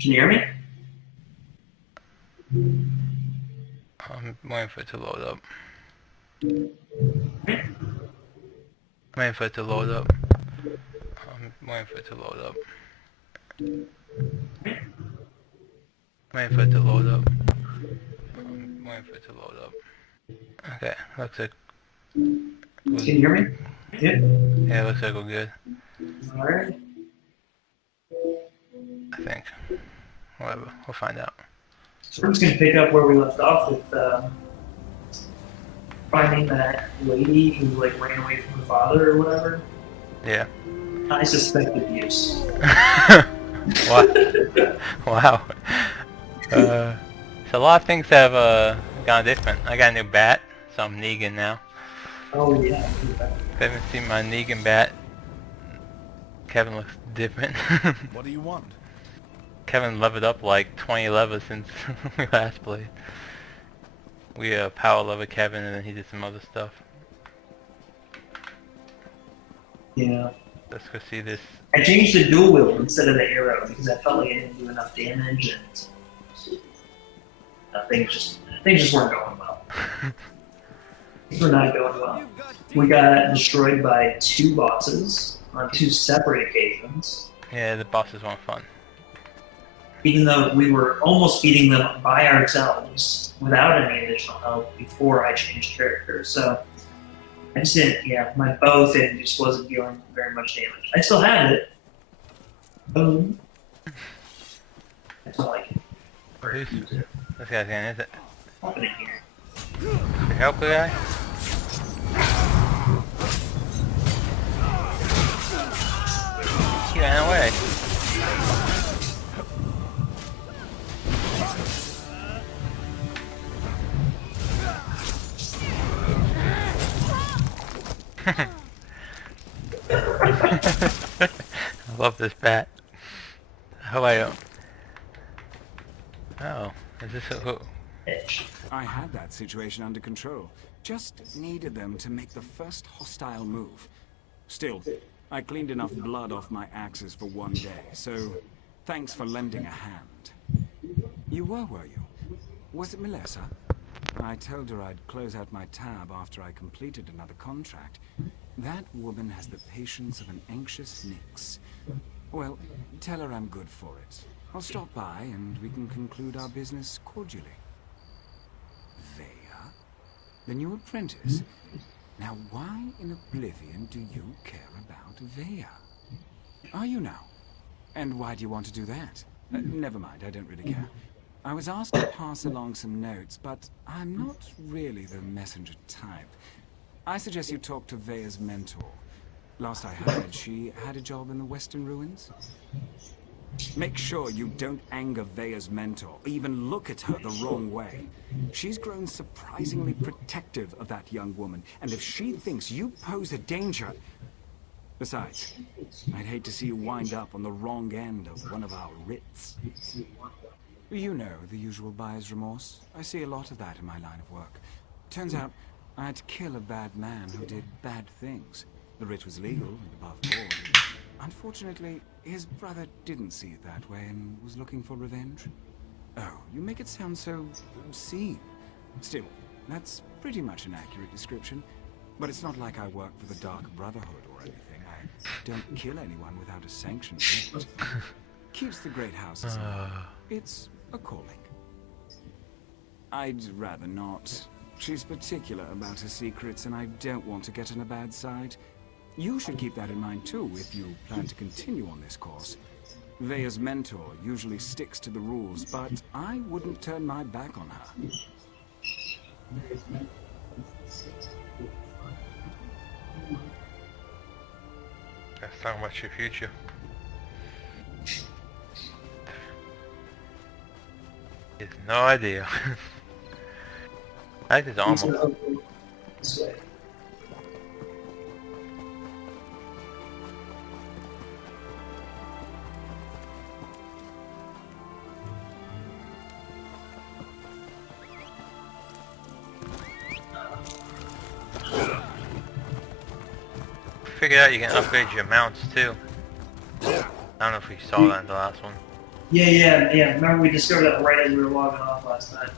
Can you hear me? I'm waiting for it to load up. Waiting for it to load up. I'm waiting for it to load up. Waiting for it to load up. I'm waiting for it to load up. Okay, looks like Can you hear me? Yep. yeah, looks like we're good. All right. I think. Whatever, we'll find out. So we're just gonna pick up where we left off with finding that lady who like ran away from her father or whatever. Yeah. I suspect abuse. Wow. Wow. So a lot of things have gone different. I got a new bat, so I'm Negan now. Oh yeah. If you haven't seen my Negan bat, Kevin looks different. What do you want? Kevin leveled up like 20 levels since we last played. We power level Kevin and then he did some other stuff. Yeah. Let's go see this. I changed the dual wield instead of the arrow because I felt like I didn't do enough damage and things just weren't going well. Things were not going well. We got destroyed by two bosses on two separate occasions. Yeah, the bosses weren't fun. Even though we were almost beating them by ourselves without any additional help before I changed characters. So I just didn't, yeah, my bow thing just wasn't dealing very much damage. I still had it. Boom. I don't like it. Who's this guy's in, is it? What's happening here? The help guy? He ran away. I love this bat. How I don't. Oh, is this who? I had that situation under control. Just needed them to make the first hostile move. Still, I cleaned enough blood off my axes for one day, so thanks for lending a hand. You were you? Was it Melissa? I told her I'd close out my tab after I completed another contract. That woman has the patience of an anxious nix. Well, tell her I'm good for it. I'll stop by and we can conclude our business cordially. Vea? The new apprentice? Now why in oblivion do you care about Vea? Are you now? And why do you want to do that? Never mind, I don't really care. I was asked to pass along some notes, but I'm not really the messenger type. I suggest you talk to Vea's mentor. Last I heard, she had a job in the Western Ruins. Make sure you don't anger Vea's mentor, even look at her the wrong way. She's grown surprisingly protective of that young woman, and if she thinks you pose a danger... Besides, I'd hate to see you wind up on the wrong end of one of our writs. You know, the usual buyer's remorse. I see a lot of that in my line of work. Turns out, I had to kill a bad man who did bad things. The writ was legal and above board. Unfortunately, his brother didn't see it that way and was looking for revenge. Oh, you make it sound so obscene. Still, that's pretty much an accurate description. But it's not like I work for the Dark Brotherhood or anything. I don't kill anyone without a sanctioned writ. Keeps the great houses in. It's a calling. I'd rather not. She's particular about her secrets, and I don't want to get on a bad side. You should keep that in mind too if you plan to continue on this course. Vea's mentor usually sticks to the rules, but I wouldn't turn my back on her. Let's talk about your future. He has no idea. I like his armor. This way. Figured out you can upgrade your mounts too. I don't know if we saw that in the last one. Yeah. Remember we discovered that right as we were logging off last time.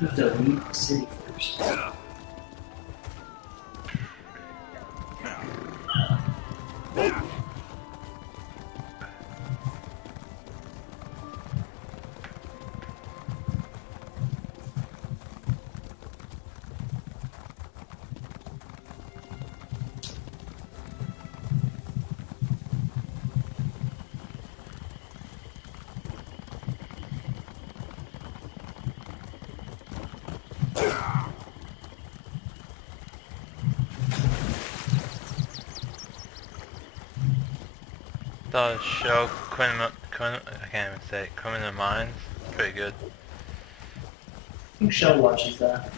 You have to leave the city first. The show I can't even say it, Criminal Minds. Pretty good. I think Shell watches that.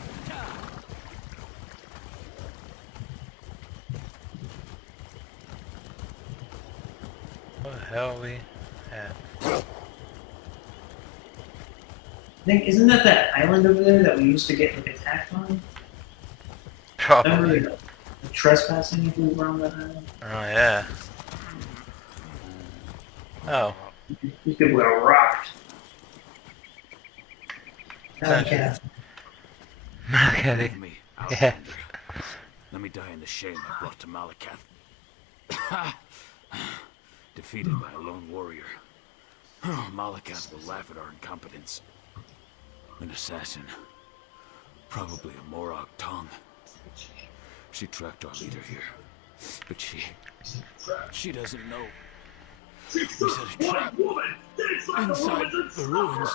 What the hell are we at? I think isn't that island over there that we used to get like attacked on? Probably. Remember the trespassing if we were on that island? Oh yeah. Oh. These people got rocked. Yeah. Okay. Leave me, Yeah. outlander. Let me die in the shame I brought to Malakath. Defeated by a lone warrior. Malakath will laugh at our incompetence. An assassin. Probably a Morag tongue. She tracked our leader here. But she doesn't know. We set a trap inside the ruins.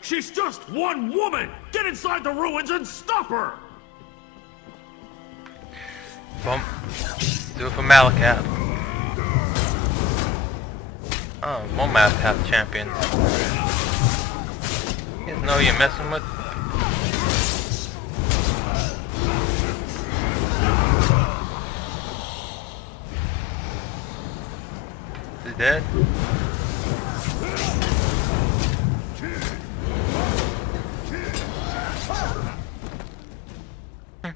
She's just one woman! Get inside the ruins and stop her! Bump. Do it for Malakath. Oh, more Malakath champions. You guys know who you're messing with? Is he dead? There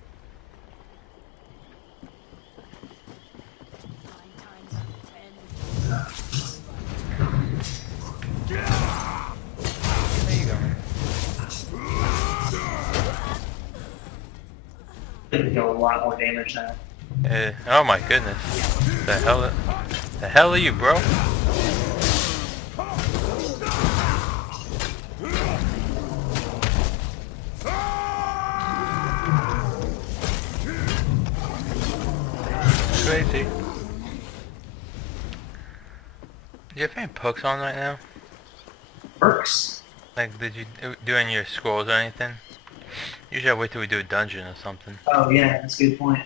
you go. They deal a lot more damage now. Oh my goodness. The hell are you, bro? Crazy. Do you have any pokes on right now? Perks? Like, did you do any of your scrolls or anything? Usually I wait till we do a dungeon or something. Oh yeah, that's a good point.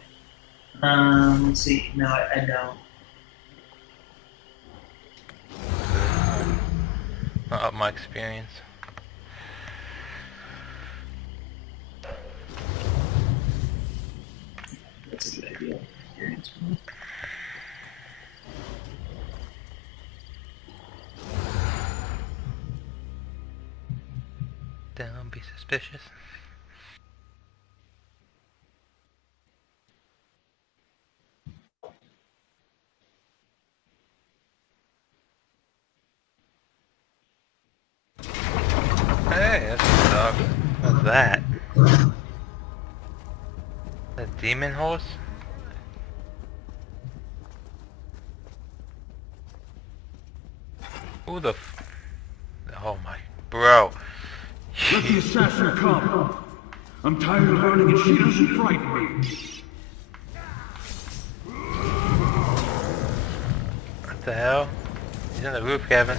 Let's see. No, I don't. Not up my experience. That's a good idea. Don't be suspicious. Hey, that's a dog. What's that? A demon horse? Who the oh my, bro. Let the assassin come! I'm tired of running and she doesn't frighten me! What the hell? He's on the roof, Kevin.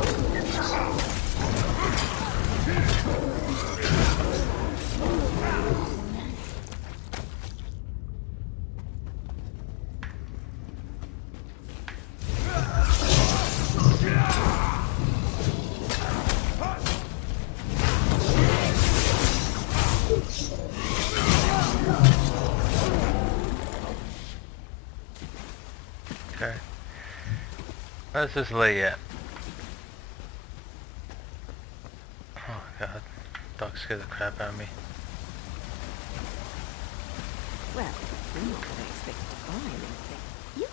Okay. Where's this lady at? Oh god. Dog scared the crap out of me. Well, I'm not going to expect you to buy anything. You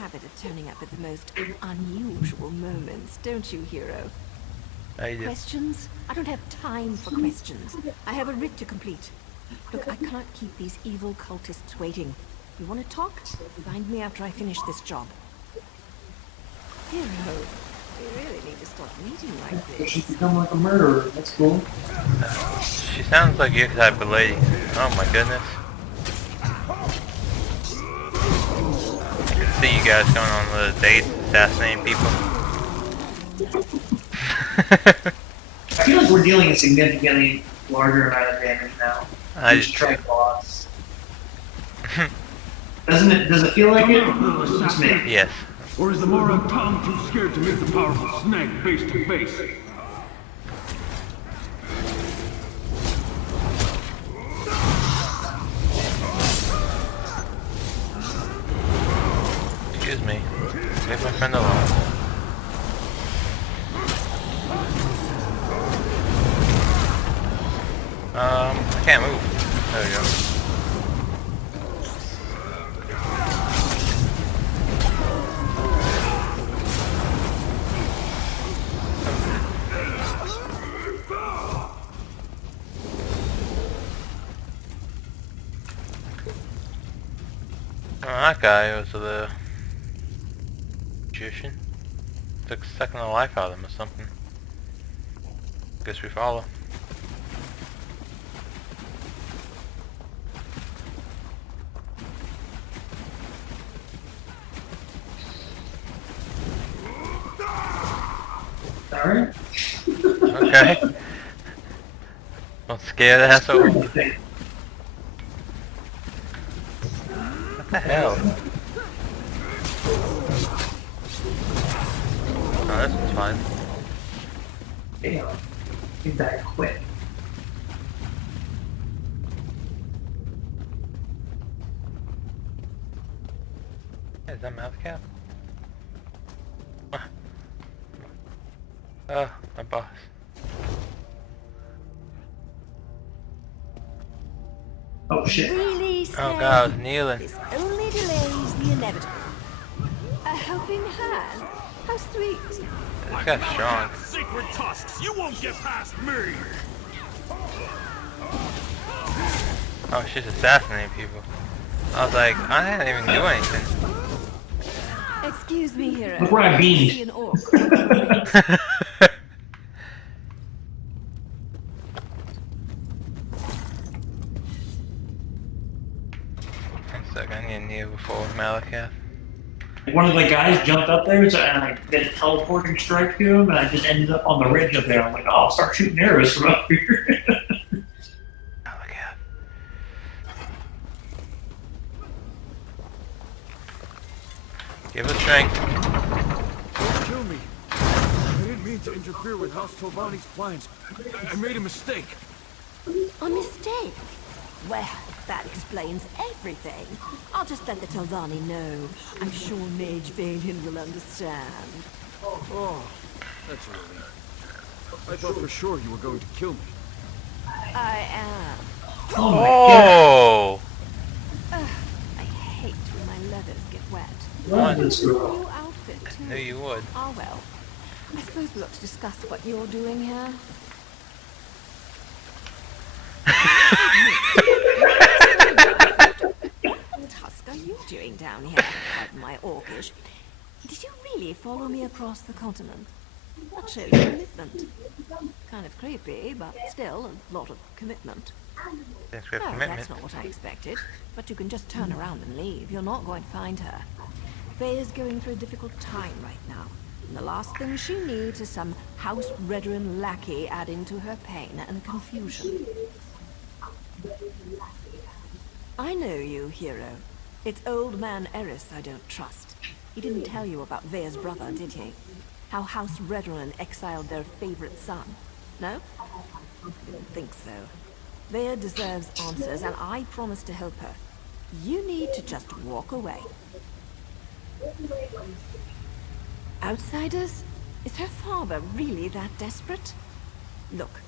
habit of turning up at the most unusual moments, don't you, hero? I do. Questions? I don't have time for questions. I have a writ to complete. Look, I can't keep these evil cultists waiting. You want to talk? Find me after I finish this job. Hero, you really need to stop meeting like this. She's become like a murderer. That's cool. She sounds like your type of lady. Oh my goodness. I can see you guys going on little dates, assassinating people. I feel like we're dealing a significantly larger amount of damage now. I Each just strike loss. Doesn't it? Does it feel like it? It's me. Yes. Or is the moron Tom too scared to meet the powerful snake face to face? Excuse me. Leave my friend alone. I can't move. There we go. Oh, that guy was the magician. Took a second of life out of him or something. Guess we follow. Alright. Okay. Don't scare the asshole. What the hell? Oh, this one's fine. Damn. He died quick. Is that mouth cap? Oh, my boss. Oh shit. Really, Oh Snake? god, I was kneeling. This only delays the inevitable. A helping hand? How sweet. This guy's strong. Sacred tusks, you won't get past me! Oh, she's assassinating people. I was like, I didn't even do anything. Excuse me, hero. Look where I beamed. See an orc. One second, I need to kneel before Malakath. One of the guys jumped up there, so, and I did a teleporting strike to him, and I just ended up on the ridge up there. I'm like, oh, I'll start shooting arrows from up here. Malakath. Give us strength. Don't kill me. I didn't mean to interfere with House Tolvani's plans. I made a mistake. A mistake? Well, that explains everything. I'll just let the Tolvani know. I'm sure Mage Valian will understand. Oh, that's a relief. I thought for sure you were going to kill me. I am. Oh my god. Oh! I hate when my leathers get wet. Love this girl. New outfit, too. Knew you would. Ah, well. I suppose we ought to discuss what you're doing here. What tusk are you doing down here? Pardon my orcish. Did you really follow me across the continent? That shows commitment. Kind of creepy, but still a lot of commitment. Thanks for your No, commitment. that's not what I expected. But you can just turn around and leave. You're not going to find her. Faye's going through a difficult time right now. And the last thing she needs is some house veteran lackey adding to her pain and confusion. I know you, hero. It's old man Eris I don't trust. He didn't tell you about Vea's brother, did he? How House Redron exiled their favorite son. No? Didn't think so. Vea deserves answers, and I promise to help her. You need to just walk away. Outsiders? Is her father really that desperate? Look,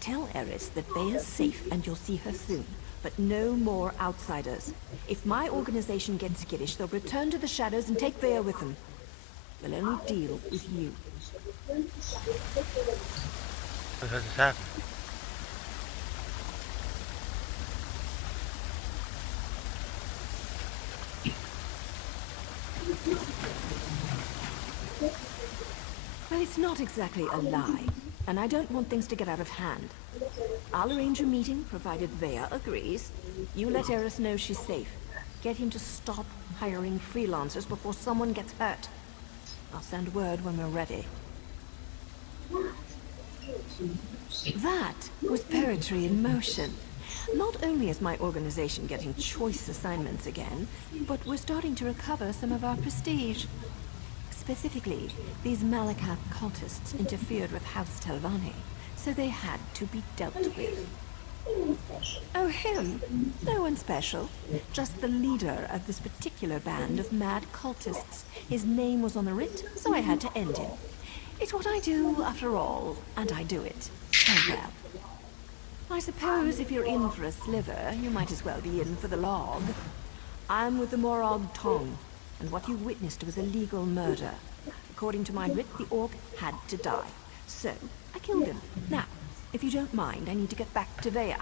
tell Eris that Vea's safe and you'll see her soon. but no more outsiders. If my organization gets skittish, they'll return to the shadows and take Vea with them. We'll only deal with you. What has this happened? Well, it's not exactly a lie, and I don't want things to get out of hand. I'll arrange a meeting, provided Vea agrees. You let Eris know she's safe. Get him to stop hiring freelancers before someone gets hurt. I'll send word when we're ready. That was poetry in motion. Not only is my organization getting choice assignments again, but we're starting to recover some of our prestige. Specifically, these Malakath cultists interfered with House Telvanni, so they had to be dealt with. Oh, him? No one special. Just the leader of this particular band of mad cultists. His name was on the writ, so I had to end him. It's what I do, after all, and I do it so well. I suppose if you're in for a sliver, you might as well be in for the log. I'm with the Morag Tong, and what you witnessed was a legal murder. According to my writ, the orc had to die. So, I killed him. Now, if you don't mind, I need to get back to Vea.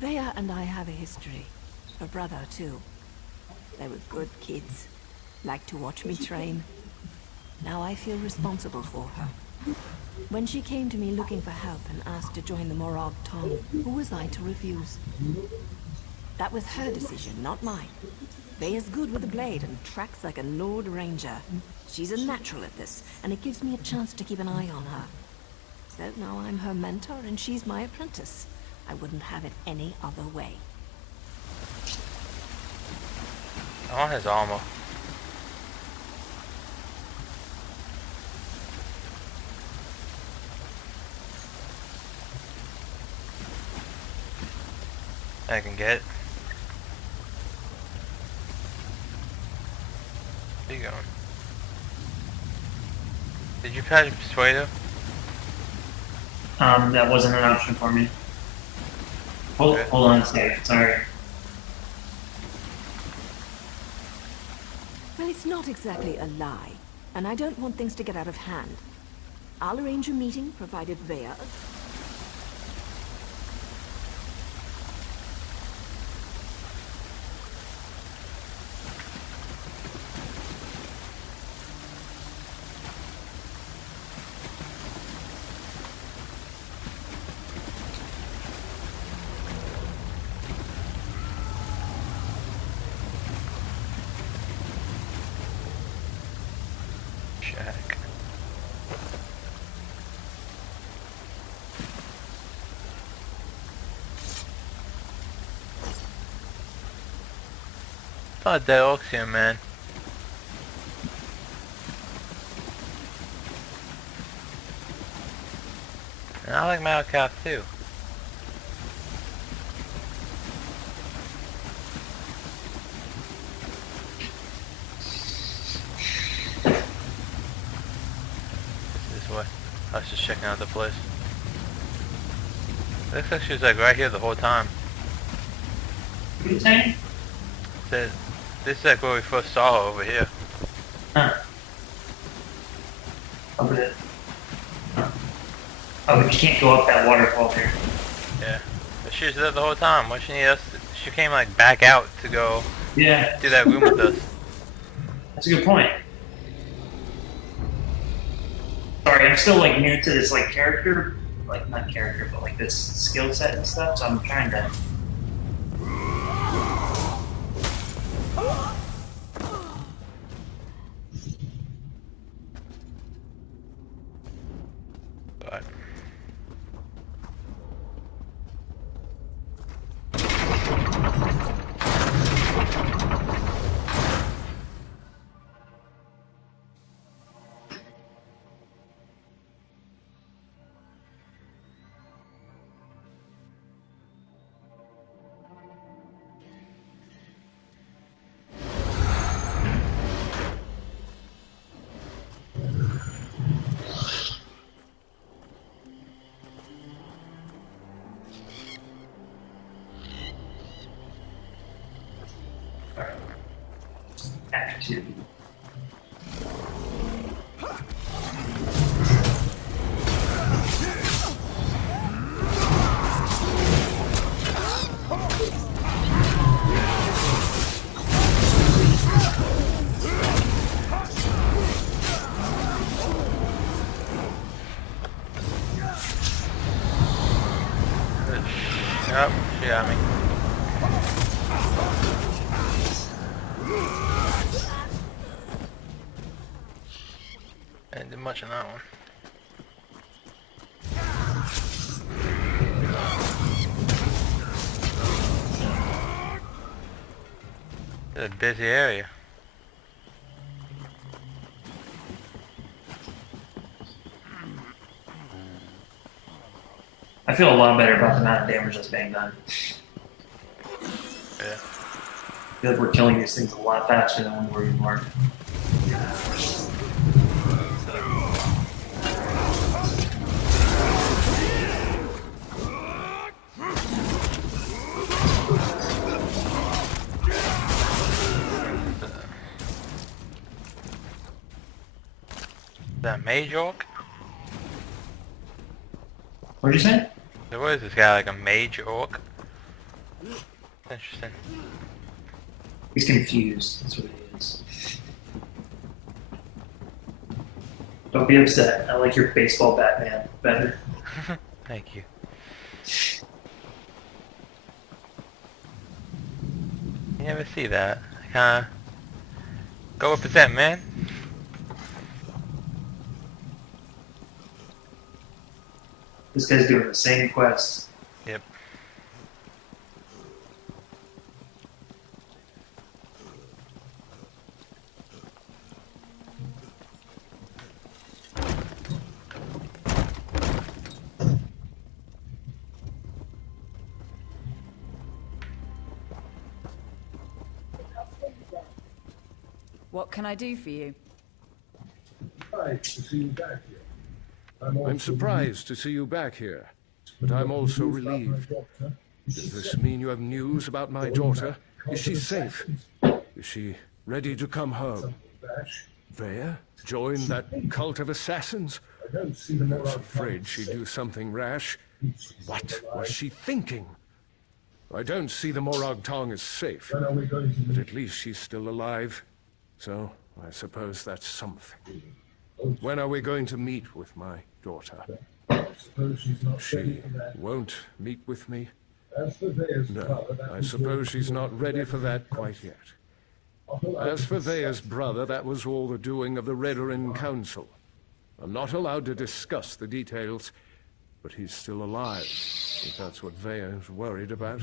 Vea and I have a history. Her brother, too. They were good kids. Liked to watch me train. Now I feel responsible for her. When she came to me looking for help and asked to join the Morag Tong, who was I to refuse? That was her decision, not mine. Vea's good with a blade and tracks like a Lord Ranger. She's a natural at this, and it gives me a chance to keep an eye on her. So now I'm her mentor and she's my apprentice. I wouldn't have it any other way. I want his armor. I can get it. Where you going? Did you try to persuade her? That wasn't an option for me. Hold on a second, sorry. Well, it's not exactly a lie, and I don't want things to get out of hand. I'll arrange a meeting, provided Vea... Check. Thought dead orcs here, man. And I like Malakath too. This way. I was just checking out the place. It looks like she was like right here the whole time. What are you saying? Said this is like where we first saw her over here. Huh. Over there. Huh. Oh, but you can't go up that waterfall here. Yeah. But she was there the whole time. Why she need us to, she came like back out to go Yeah, do that room with us. that's a good point. Sorry, I'm still like new to this like character, like not character, but like this skill set and stuff. So I'm trying to. But too. Nope, she got me. Didn't do much on that one. It's a busy area. I feel a lot better about the amount of damage that's being done. Yeah. I feel like we're killing these things a lot faster than we were before. Is that mage orc? What'd you say? So what is this guy, like a mage orc? Interesting. He's confused. That's what he is. Don't be upset. I like your baseball Batman better. Thank you. You never see that. Go represent, man. This guy's doing the same quest. Yep. What can I do for you? Surprised to see you back here. I'm surprised to see you back here, but I'm also relieved. Does this mean you have news about my daughter? Is she safe? Is she ready to come home? Vea? Join that cult of assassins? I was afraid she'd do something rash. What was she thinking? I don't see the Morag Tong as safe, but at least she's still alive. So, I suppose that's something. When are we going to meet with my daughter? She won't meet with me? No, I suppose she's not ready for that quite yet. As for Vea's brother, that was all the doing of the Redoran Council. I'm not allowed to discuss the details, but he's still alive, if that's what Vea is worried about.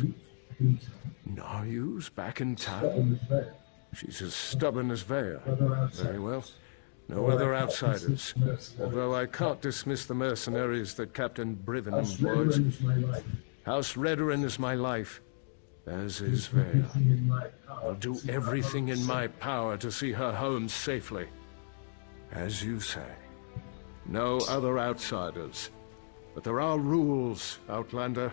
Naryu's back in town? She's as stubborn as Vea. Very well. No other outsiders. Although I can't dismiss the mercenaries that Captain Brithen employs. House Redoran is my life, as is Vea. I'll do everything in my power to see her home safely. As you say, no other outsiders. But there are rules, Outlander.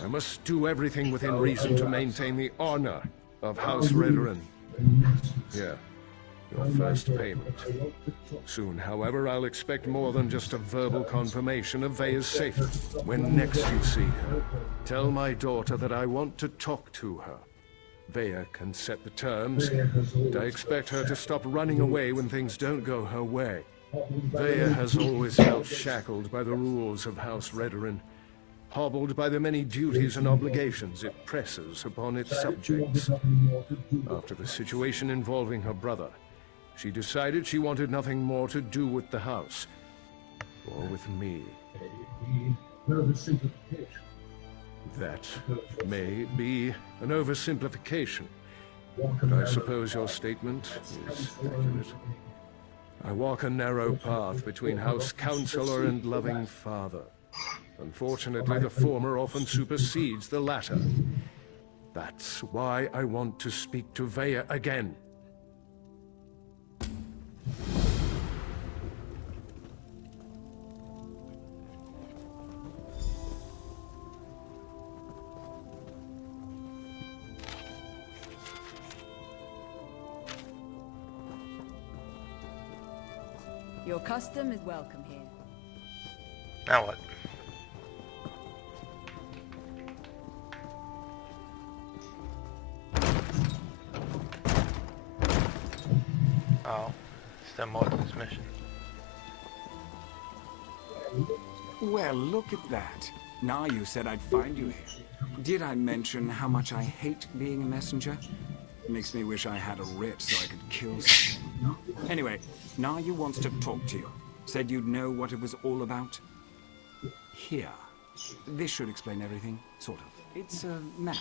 I must do everything within reason to maintain the honor of House Redoran. Here, your first payment. Soon, however, I'll expect more than just a verbal confirmation of Vea's safety. When next you see her, tell my daughter that I want to talk to her. Vea can set the terms, and I expect her to stop running away when things don't go her way. Vea has always felt shackled by the rules of House Redoran, hobbled by the many duties and obligations it presses upon its subjects. After the situation involving her brother, she decided she wanted nothing more to do with the house, or with me. That may be an oversimplification, but I suppose your statement is accurate. I walk a narrow path between House Counselor and loving father. Unfortunately, the former often supersedes the latter. That's why I want to speak to Vea again. Your custom is welcome here. Now what? Oh, still more to this mission. Well, look at that. Now you said I'd find you here. Did I mention how much I hate being a messenger? Makes me wish I had a writ so I could kill someone. Anyway, Nayu wants to talk to you. Said you'd know what it was all about. Here. This should explain everything, sort of. It's a map.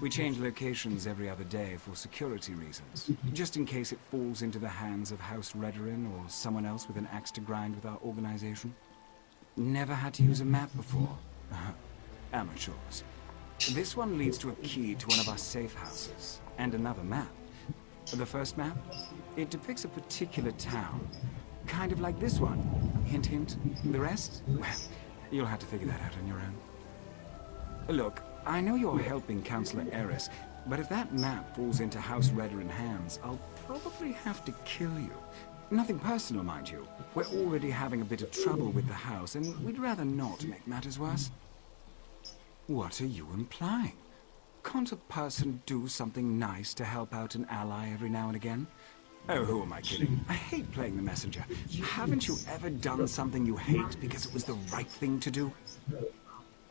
We change locations every other day for security reasons. Just in case it falls into the hands of House Redorin or someone else with an axe to grind with our organization. Never had to use a map before. Amateurs. This one leads to a key to one of our safe houses. And another map. The first map? It depicts a particular town. Kind of like this one. Hint, hint. The rest? Well, you'll have to figure that out on your own. Look, I know you're helping Councillor Eris, but if that map falls into House Redorin hands, I'll probably have to kill you. Nothing personal, mind you. We're already having a bit of trouble with the house, and we'd rather not make matters worse. What are you implying? Can't a person do something nice to help out an ally every now and again? Oh, who am I kidding? I hate playing the messenger. Haven't you ever done something you hate because it was the right thing to do?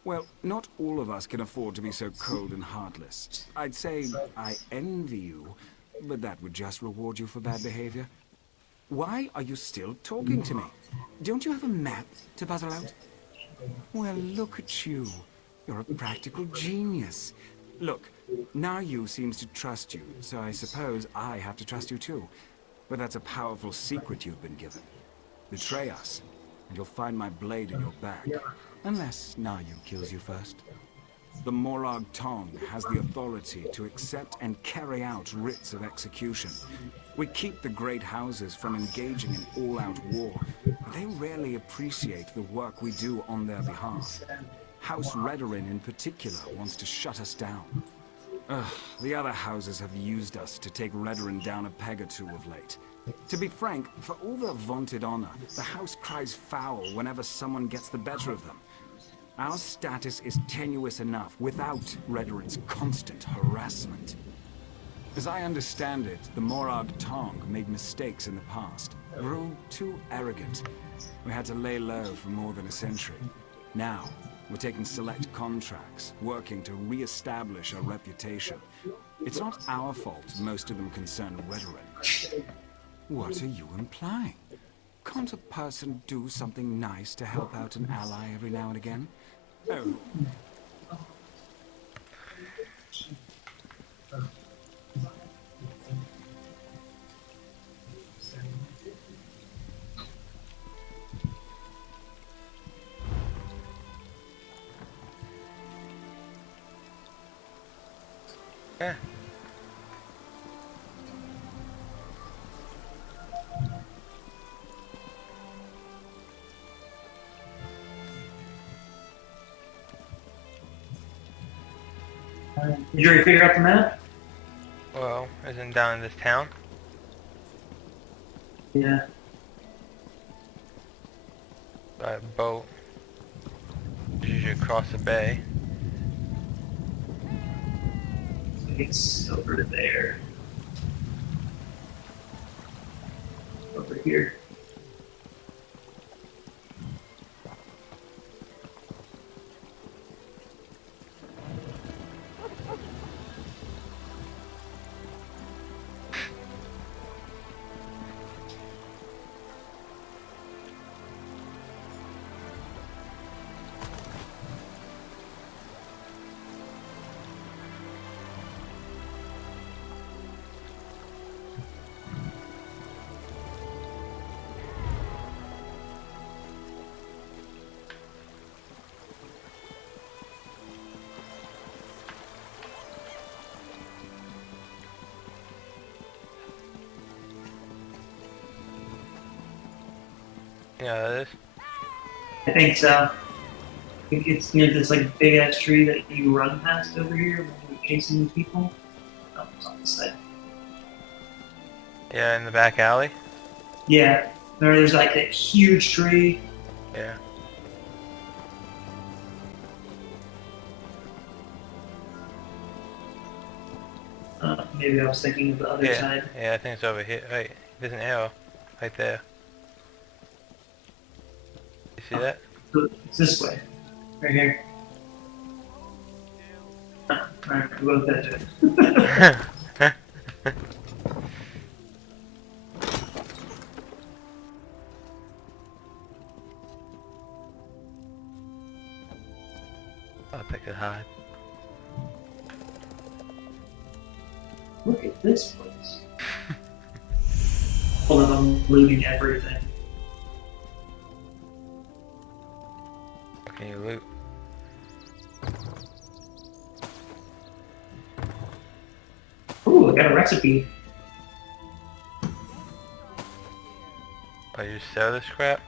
Well, not all of us can afford to be so cold and heartless. I'd say I envy you, but that would just reward you for bad behavior. Why are you still talking to me? Don't you have a map to puzzle out? Well, look at you. You're a practical genius. Look, Nayu seems to trust you, so I suppose I have to trust you too. But that's a powerful secret you've been given. Betray us, and you'll find my blade in your back. Unless Nayu kills you first. The Morag Tong has the authority to accept and carry out writs of execution. We keep the great houses from engaging in all-out war, but they rarely appreciate the work we do on their behalf. House Redorin in particular wants to shut us down. The other houses have used us to take Redorin down a peg or two of late. To be frank, for all their vaunted honor, the house cries foul whenever someone gets the better of them. Our status is tenuous enough without Redorin's constant harassment. As I understand it, the Morag Tong made mistakes in the past, grew too arrogant. We had to lay low for more than a century. Now, we're taking select contracts, working to re-establish our reputation. It's not our fault most of them concern Redorin. What are you implying? Can't a person do something nice to help out an ally every now and again? Oh. Yeah. Did you already figure out the map? Well, isn't down in this town? Yeah. By a boat. You should cross the bay. It's over there. Over here. Yeah, that is. I think so. I think it's near this like big ass tree that you run past over here when you're chasing these people. Oh, it's on the side. Yeah, in the back alley. Yeah. There's like that huge tree. Yeah. Maybe I was thinking of the other Yeah. side. Yeah, I think it's over here. Wait, there's an arrow right there. You see that? So it's this way. Right here. Alright, we'll go that way. I think I could hide. Look at this place. Hold on, I'm looting everything. What can you loot? Ooh, I got a recipe. Oh, you sell this crap?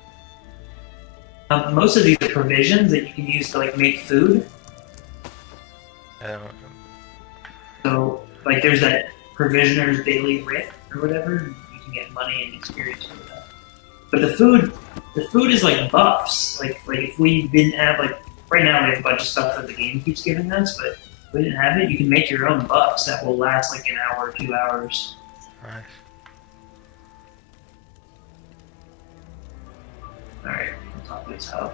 Most of these are provisions that you can use to like make food. I don't. So, like, there's that provisioner's daily writ or whatever. And you can get money and experience for that. But the food is like buffs. Like if we didn't have like right now we have a bunch of stuff that the game keeps giving us, but if we didn't have it, you can make your own buffs that will last like an hour or 2 hours. Nice. All right, on top of this hub.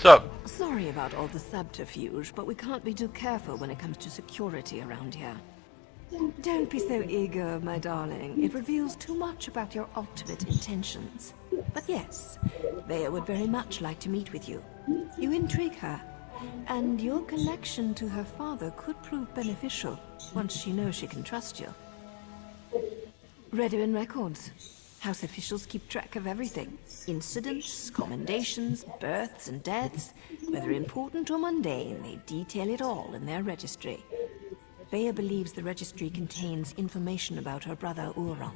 So, Sorry about all the subterfuge, but we can't be too careful when it comes to security around here. Don't be so eager, my darling. It reveals too much about your ultimate intentions. But yes, Vea would very much like to meet with you. You intrigue her, and your connection to her father could prove beneficial once she knows she can trust you. Redwin records. House officials keep track of everything. Incidents, commendations, births and deaths. Whether important or mundane, they detail it all in their registry. Vea believes the registry contains information about her brother Uron.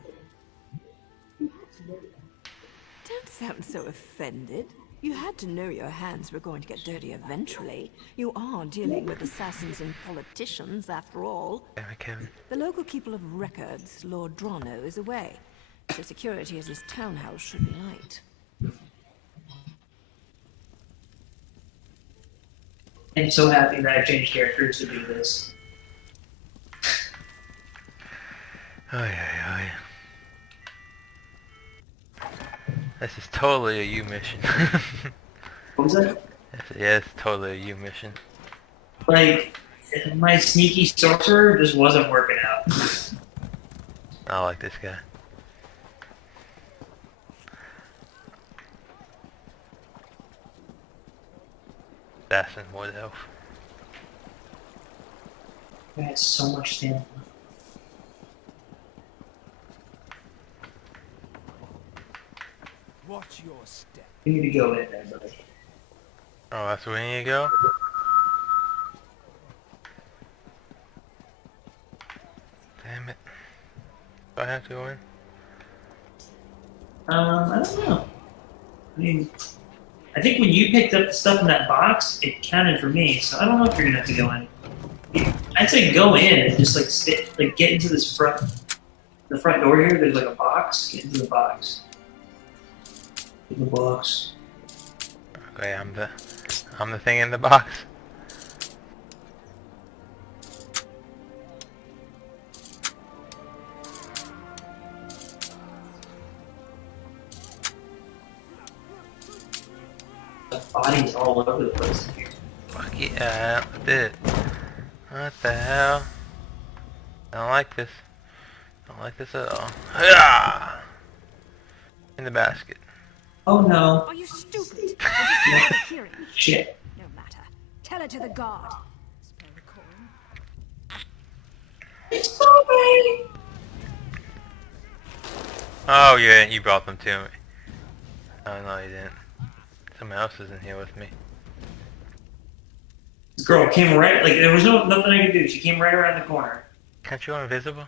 Don't sound so offended. You had to know your hands were going to get dirty eventually. You are dealing with assassins and politicians, after all. damn it, Kevin. The local keeper of records, Lord Drono, is away. So security at his townhouse should be light. I'm so happy that I changed characters to do this. Oh yeah. This is totally a you mission. What was that? Yeah, it's totally a you mission. Like, my sneaky sorcerer just wasn't working out. I like this guy. Assassin Wood Elf. I had so much stamina. Watch your step. You need to go in there, buddy. Oh, that's where we need to go? Damn it. Do I have to go in? I don't know. I mean, I think when you picked up the stuff in that box, it counted for me. So I don't know if you're gonna have to go in. I'd say go in and just like get into this the front door here. There's like a box. Get into the box. Get in the box. Okay, I'm the thing in the box. The bodies all over the place in here. Fuck yeah, I did. What the hell? I don't like this. I don't like this at all. Yeah! In the basket. Oh no. Are you stupid? I just hearing. Shit. No matter. Tell it to the guard. It's so Oh yeah, you brought them to me. Oh no, you didn't. Someone else is in here with me. This girl came right, like, there was nothing I could do. She came right around the corner. Can't you go invisible?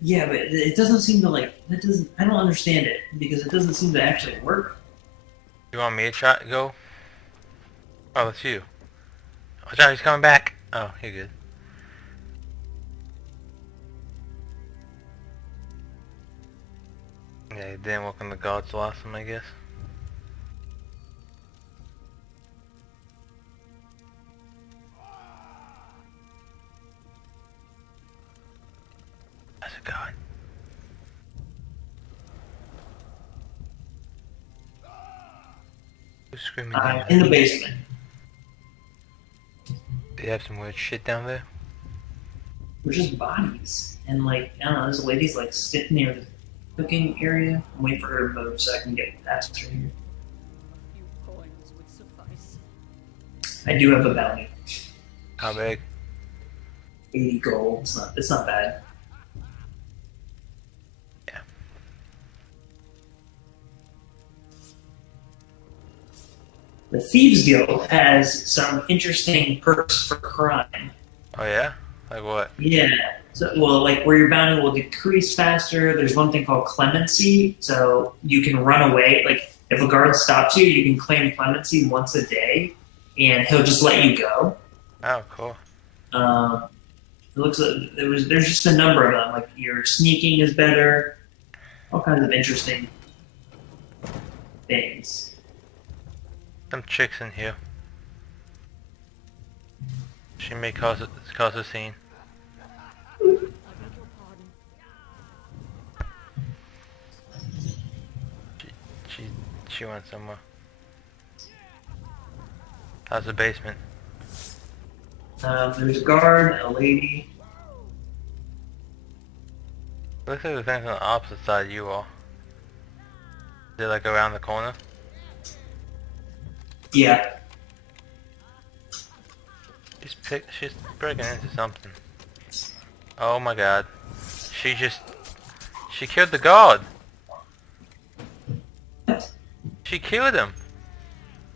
Yeah, but it doesn't seem to, like, I don't understand it, because it doesn't seem to actually work. You want me to try to go? Oh, it's you. Watch out, he's coming back. Oh, you're good. Yeah, he didn't work on the gods last time, I guess. That's a god. Who's screaming down In there? the basement. Do you have some weird shit down there? They're just bodies. And like, I don't know, this lady's like sitting near the cooking area. I'm waiting for her to move so I can get past her here. A few coins would suffice. I do have a bounty. How big? 80 gold. It's not bad. Yeah. The Thieves Guild has some interesting perks for crime. Oh yeah? Like what? Yeah. So, well, like where your bounty will decrease faster. There's one thing called clemency, so you can run away. Like if a guard stops you, you can claim clemency once a day, and he'll just let you go. Oh, cool. It looks like there's just a number of them. Like your sneaking is better. All kinds of interesting things. Some chicks in here. She may cause a scene. I beg your pardon. She went somewhere. How's the basement? There's a guard, a lady. Looks like the thing's on the opposite side of you all. Is it like around the corner? Yeah. She's breaking into something. Oh my god. She killed the guard. She killed him.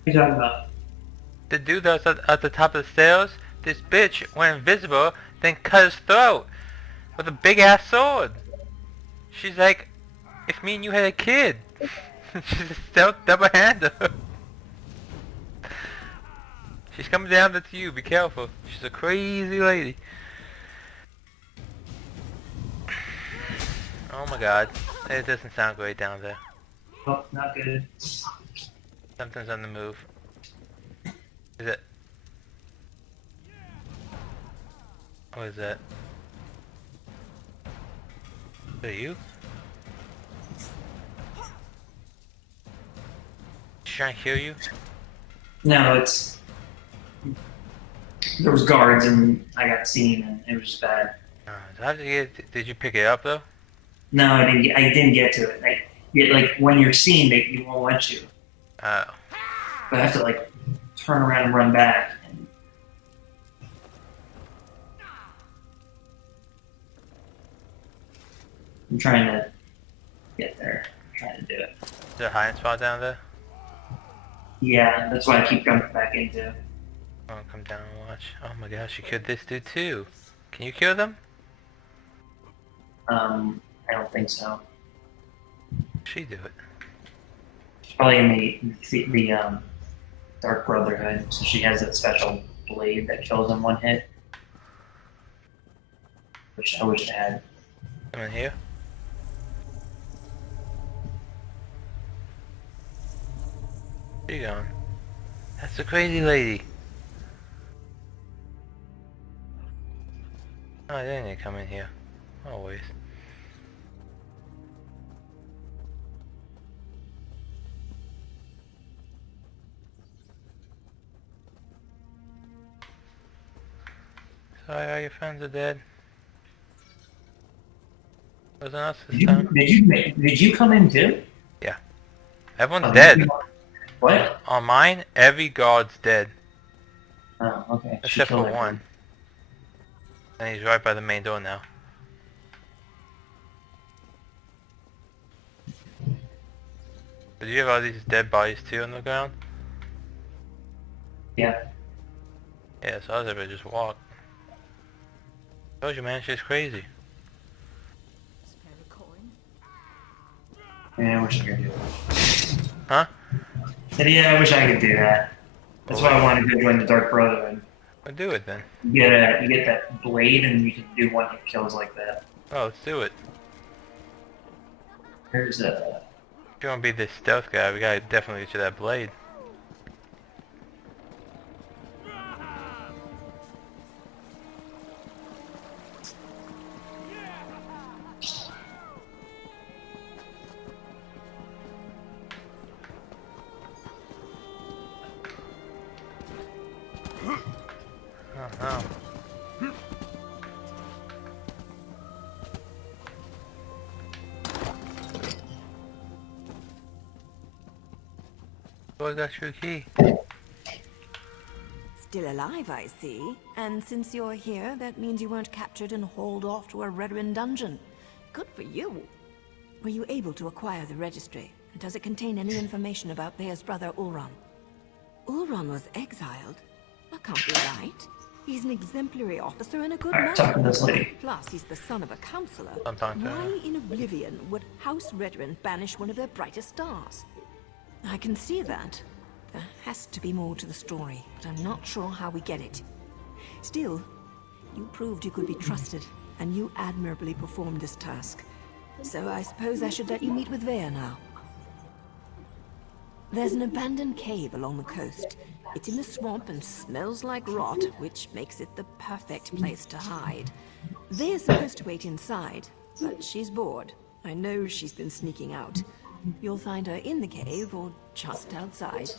What are you talking about? The dude that was at the top of the stairs, this bitch went invisible, then cut his throat with a big ass sword. She's like, if me and you had a kid. She's a double-hander. She's coming down to you, be careful. She's a crazy lady. Oh my god. It doesn't sound great down there. Oh, not good. Something's on the move. Is it? What is that? Is that you? She's trying to kill you? No, it's there was guards and I got seen and it was just bad. Did you pick it up though? No, I didn't get to it. Like when you're seen, they won't let you. Oh. But I have to like turn around and run back. I'm trying to get there. I'm trying to do it. Is there a hiding spot down there? Yeah, that's why I keep coming back into. I'll come down and watch. Oh my gosh, you killed this dude too. Can you kill them? I don't think so. She do it. She's probably in the Dark Brotherhood, so she has that special blade that kills in one hit. Which I wish I had. Come in here. Where you going? That's the crazy lady. Oh, they need to come in here. Always. Sorry, all your friends are dead. Wasn't us this time? Did you come in too? Yeah. Everyone's Oh, dead. What? On mine, every guard's dead. Oh, okay. She Except killed for one. And he's right by the main door now. Did you have all these dead bodies too on the ground? Yeah. Yeah, so I was able to just walk. Told you, man, she's crazy. Spare a coin? Yeah, I wish I could do that. Huh? Said, yeah, I wish I could do that. That's why I wanted to join the Dark Brotherhood. Well, do it then. You get that blade and you can do one hit kills like that. Oh, let's do it. There's a. If you want to be this stealth guy, we gotta definitely get you that blade. Oh no. Oh, I got your key. Still alive, I see. And since you're here, that means you weren't captured and hauled off to a Redoran dungeon. Good for you. Were you able to acquire the registry? Does it contain any information about Thea's brother, Ulron? Ulron was exiled? That can't be right. He's an exemplary officer and a good Alright, talk to man. this lady. Plus, he's the son of a counselor. I'm talking to her. Why in Oblivion would House Redoran banish one of their brightest stars? I can see that. There has to be more to the story, but I'm not sure how we get it. Still, you proved you could be trusted, and you admirably performed this task. So I suppose I should let you meet with Vea now. There's an abandoned cave along the coast. It's in the swamp and smells like rot, which makes it the perfect place to hide. Vea's supposed to wait inside, but she's bored. I know she's been sneaking out. You'll find her in the cave or just outside.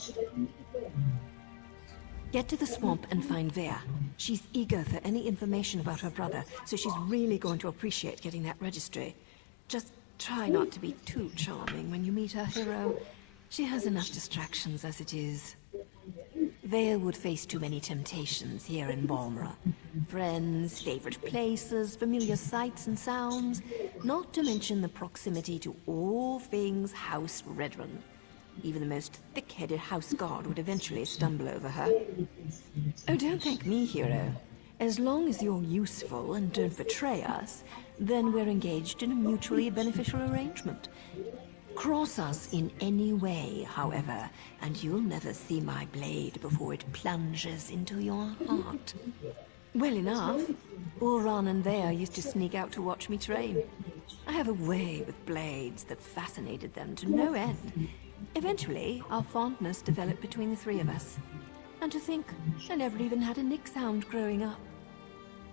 Get to the swamp and find Vea. She's eager for any information about her brother, so she's really going to appreciate getting that registry. Just try not to be too charming when you meet her hero. She has enough distractions as it is. Vea would face too many temptations here in Balmora. Friends, favorite places, familiar sights and sounds, not to mention the proximity to all things House Redoran. Even the most thick-headed house guard would eventually stumble over her. Oh, don't thank me, hero. As long as you're useful and don't betray us, then we're engaged in a mutually beneficial arrangement. Cross us in any way, however, and you'll never see my blade before it plunges into your heart. Well enough. Ulron and Vea used to sneak out to watch me train. I have a way with blades that fascinated them to no end. Eventually, our fondness developed between the three of us. And to think, I never even had a nick sound growing up.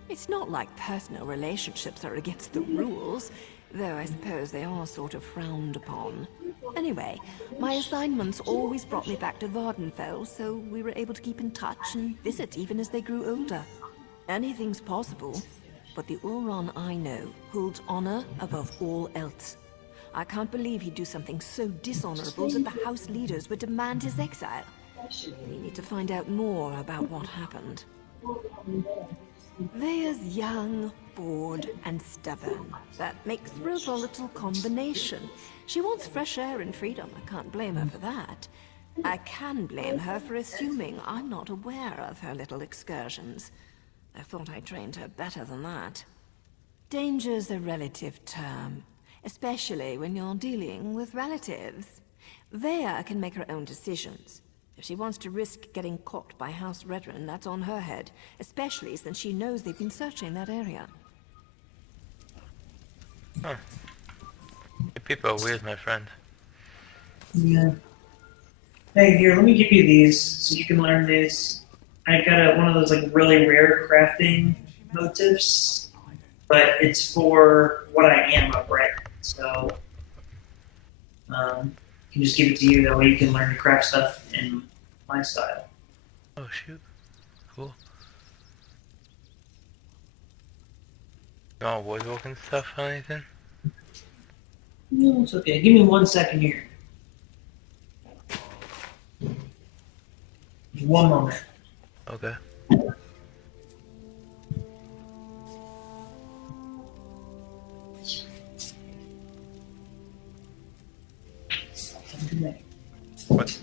It's not like personal relationships are against the rules, though I suppose they are sort of frowned upon. Anyway, my assignments always brought me back to Vardenfell, so we were able to keep in touch and visit even as they grew older. Anything's possible, but the Ulron I know holds honor above all else. I can't believe he'd do something so dishonorable that the house leaders would demand his exile. We need to find out more about what happened. Vea's young, bored, and stubborn. That makes for a volatile combination. She wants fresh air and freedom. I can't blame her for that. I can blame her for assuming I'm not aware of her little excursions. I thought I trained her better than that. Danger's a relative term, especially when you're dealing with relatives. Vea can make her own decisions. If she wants to risk getting caught by House Redoran, that's on her head, especially since she knows they've been searching that area. Huh. You people are weird, my friend. Yeah. Hey, here, let me give you these so you can learn these. I got one of those like really rare crafting motifs, but it's for what I am of right. So, I can just give it to you. That way you can learn to craft stuff in my style. Oh shoot. Cool. You want woodworking stuff or anything? No, it's okay. Give me 1 second here. 1 moment. Okay. What?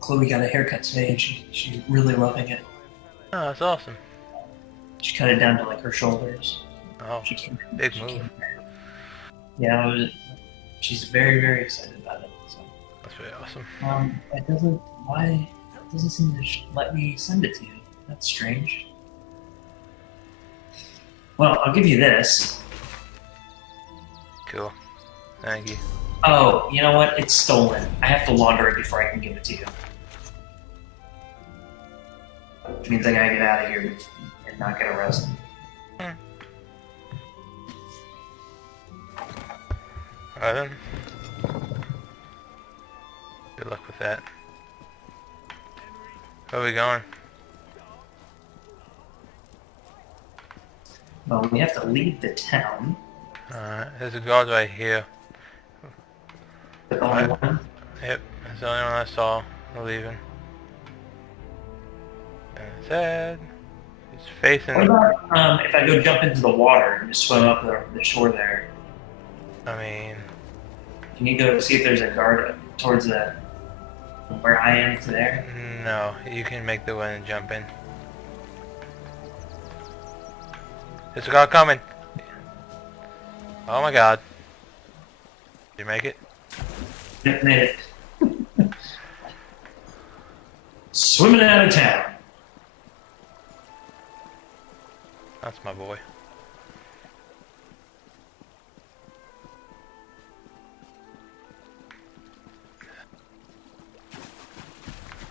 Chloe got a haircut today, and she's really loving it. Oh, that's awesome. She cut it down to like her shoulders. Oh, She came. big she move. came back. Yeah, she's very, very excited about it. So, That's really awesome. it doesn't. Why? It doesn't seem to let me send it to you. That's strange. Well, I'll give you this. Cool. Thank you. Oh, you know what? It's stolen. I have to launder it before I can give it to you. Which means I gotta get out of here and not get arrested. Alright then. Good luck with that. Where are we going? Well, we have to leave the town. There's a guard right here. The only one. Yep, that's the only one I saw. We're leaving. And his head. He's facing. What about if I go jump into the water and just swim up the shore there? I mean, Can you go see if there's a guard towards the where I am to there? no, you can make the one and jump in. There's a guard coming. Oh my god. Did you make it? Yep, made it. Swimming out of town. That's my boy.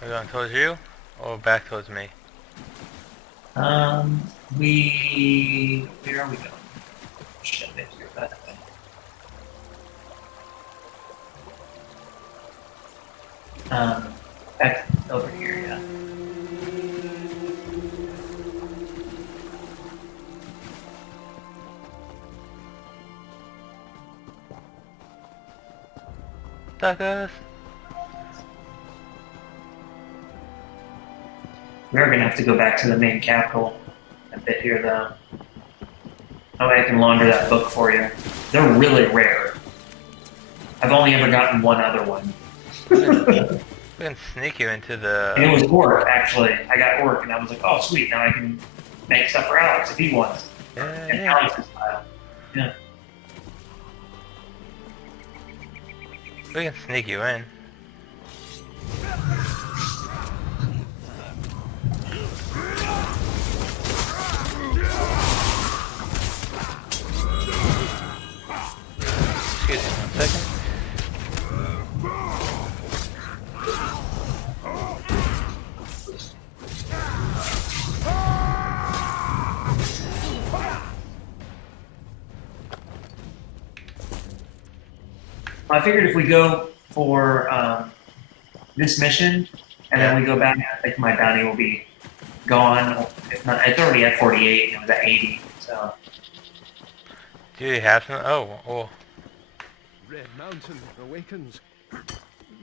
Are we going towards you or back towards me? Where are we going? Shit, maybe you're that way. Back over here, yeah. Suckers! We're gonna have to go back to the main capital a bit here, though. That way I can launder that book for you. They're really rare. I've only ever gotten one other one. We can sneak you into the... And it was Orc, actually. I got Orc, and I was like, oh, sweet, now I can make stuff for Alex if he wants. And Alex's style. Yeah. We can sneak you in. Excuse me 1 second. I figured if we go for this mission, and then we go back, I think my bounty will be gone. If not, it's already at 48, and it was at 80, so... Do you have some? Oh. Red Mountain awakens.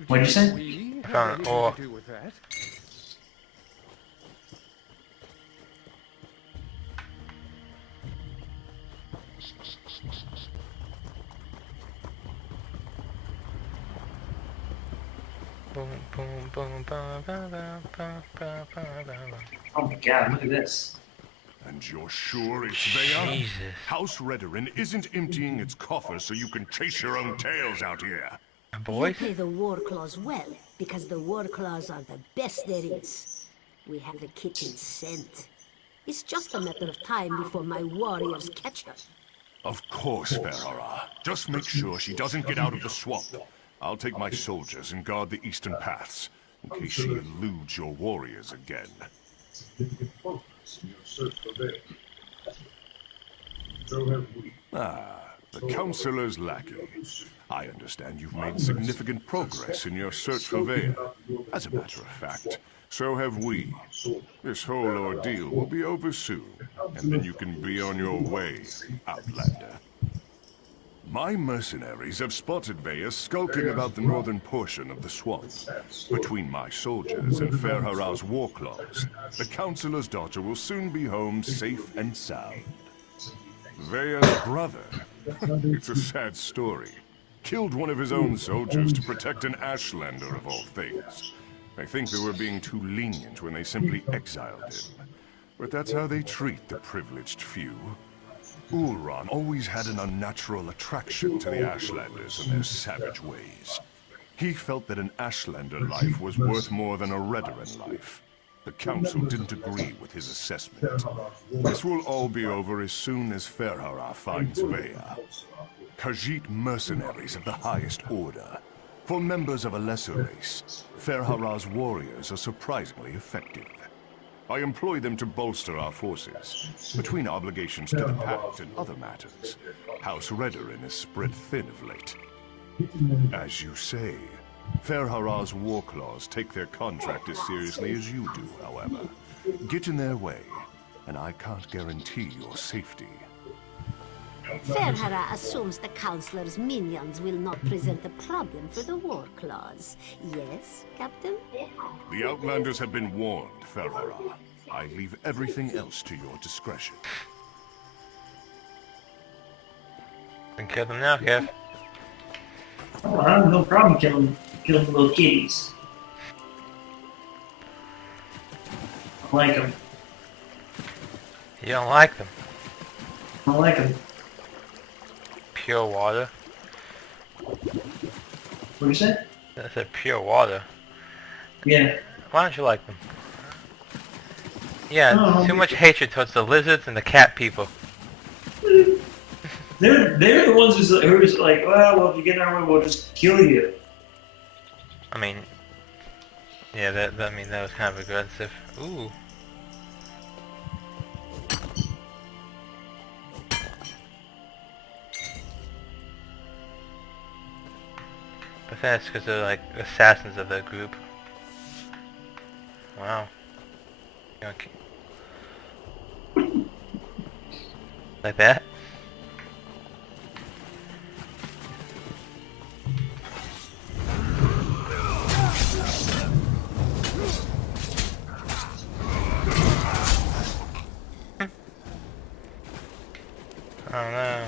What'd you say? We have Found anything ore. to do with that. Boom, boom, boom, boom, boom, boom, boom, boom, boom, boom. Oh my god, look at this. And you're sure it's Vea? Jesus. House Redoran isn't emptying its coffers so you can chase your own tails out here. Boys? You pay the war claws well, because the war claws are the best there is. We have the kitchen scent. It's just a matter of time before my warriors catch her. Of course, Ferrara. Just make sure she doesn't get out of the swamp. I'll take my soldiers and guard the eastern paths, in case she eludes your warriors again. Ah, the Counselor's lackey. I understand you've made significant progress in your search for Vea. As a matter of fact, so have we. This whole ordeal will be over soon, and then you can be on your way, Outlander. My mercenaries have spotted Vea skulking about the northern portion of the swamp. Between my soldiers and Ferhara's war claws, the Counselor's daughter will soon be home safe and sound. Vea's brother, it's a sad story, killed one of his own soldiers to protect an Ashlander of all things. I think they were being too lenient when they simply exiled him. But that's how they treat the privileged few. Ulron always had an unnatural attraction to the Ashlanders and their savage ways. He felt that an Ashlander life was worth more than a Redoran life. The council didn't agree with his assessment. This will all be over as soon as Ferhara finds Vea. Khajiit mercenaries of the highest order. For members of a lesser race, Ferhara's warriors are surprisingly effective. I employ them to bolster our forces. Between obligations to the Pact and other matters, House Redoran is spread thin of late. As you say, Ferhara's war claws take their contract as seriously as you do, however. Get in their way, and I can't guarantee your safety. Ferhara assumes the Councilor's minions will not present a problem for the war clause. Yes, Captain? The Outlanders have been warned, Ferhara. I leave everything else to your discretion. Then kill them now, Kev. Oh, I have no problem killing little kitties. I like them. You don't like them. I like them. Pure water. What you say? I said pure water. Yeah. Why don't you like them? Yeah, too much hatred towards the lizards and the cat people. They're the ones who's like, well, if you get in our way, we'll just kill you. I mean, yeah, that was kind of aggressive. Ooh. But that's because they're like assassins of the group. Wow. Okay. Like that? Oh no.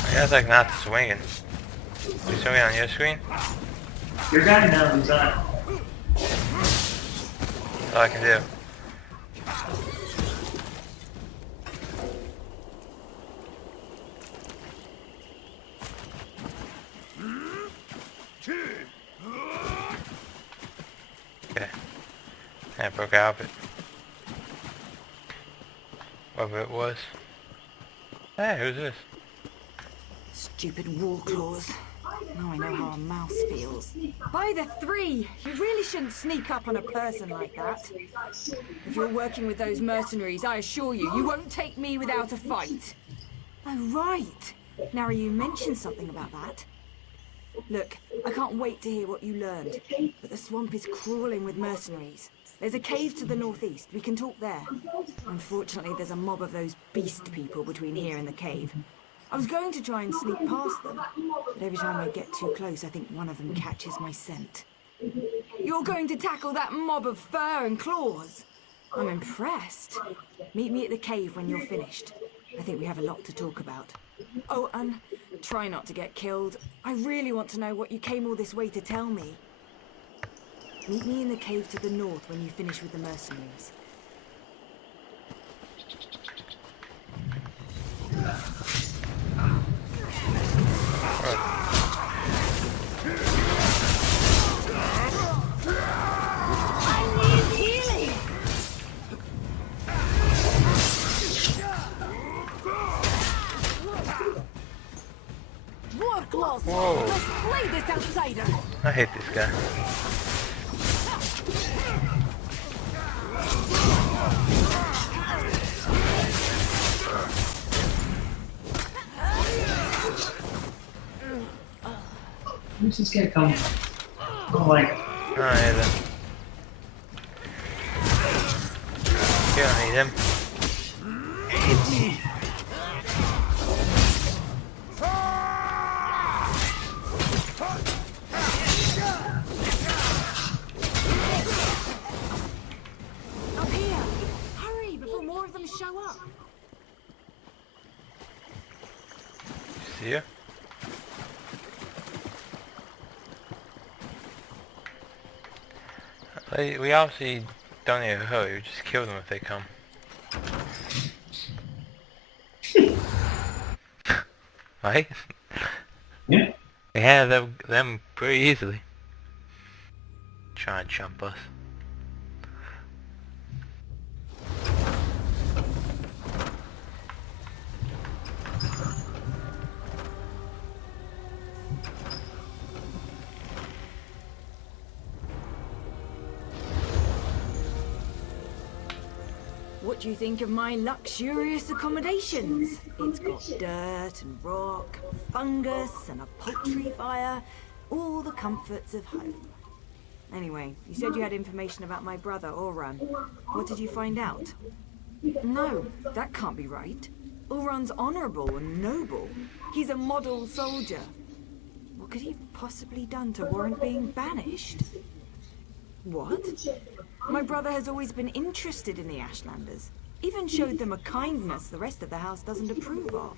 I guess like not swinging. You swinging on your screen? Your guy now is not. That's all I can do. Okay. I broke out of it. Whatever it was. Hey, who's this? Stupid war claws. Now I know how a mouse feels. By the three! You really shouldn't sneak up on a person like that. If you're working with those mercenaries, I assure you, you won't take me without a fight. Oh, right. Now you mentioned something about that. Look, I can't wait to hear what you learned, but the swamp is crawling with mercenaries. There's a cave to the northeast. We can talk there. Unfortunately, there's a mob of those beast people between here and the cave. I was going to try and sneak past them, but every time I get too close, I think one of them catches my scent. You're going to tackle that mob of fur and claws? I'm impressed. Meet me at the cave when you're finished. I think we have a lot to talk about. Oh, and try not to get killed. I really want to know what you came all this way to tell me. Meet me in the cave to the north when you finish with the mercenaries. Whoa. Let's play this outsider. I hate this guy. Where's this guy come from? Oh my. I don't either. You don't need him. Up here! Hurry before more of them show up! see you. We obviously don't need to hurry, we just kill them if they come. Right? Yeah. We handle them pretty easily. Try and jump us. What do you think of my luxurious accommodations? It's got dirt and rock, fungus and a poultry fire, all the comforts of home. Anyway, you said you had information about my brother, Oran. What did you find out? No, that can't be right. Oran's honorable and noble. He's a model soldier. What could he have possibly done to warrant being banished? What? My brother has always been interested in the Ashlanders. Even showed them a kindness the rest of the house doesn't approve of.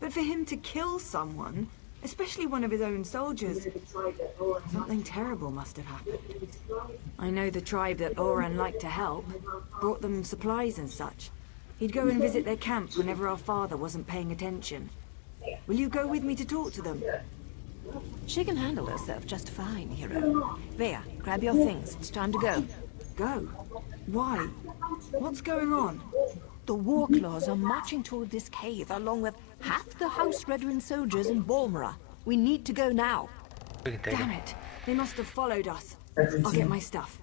But for him to kill someone, especially one of his own soldiers, something terrible must have happened. I know the tribe that Oran liked to help, brought them supplies and such. He'd go and visit their camp whenever our father wasn't paying attention. Will you go with me to talk to them? She can handle herself just fine, hero. Vea, grab your things. It's time to go. Go? Why? What's going on? The Warclaws are marching toward this cave along with half the House Redrin soldiers in Balmora. We need to go now. We can take Damn them. it. They must have followed us. I'll get my stuff.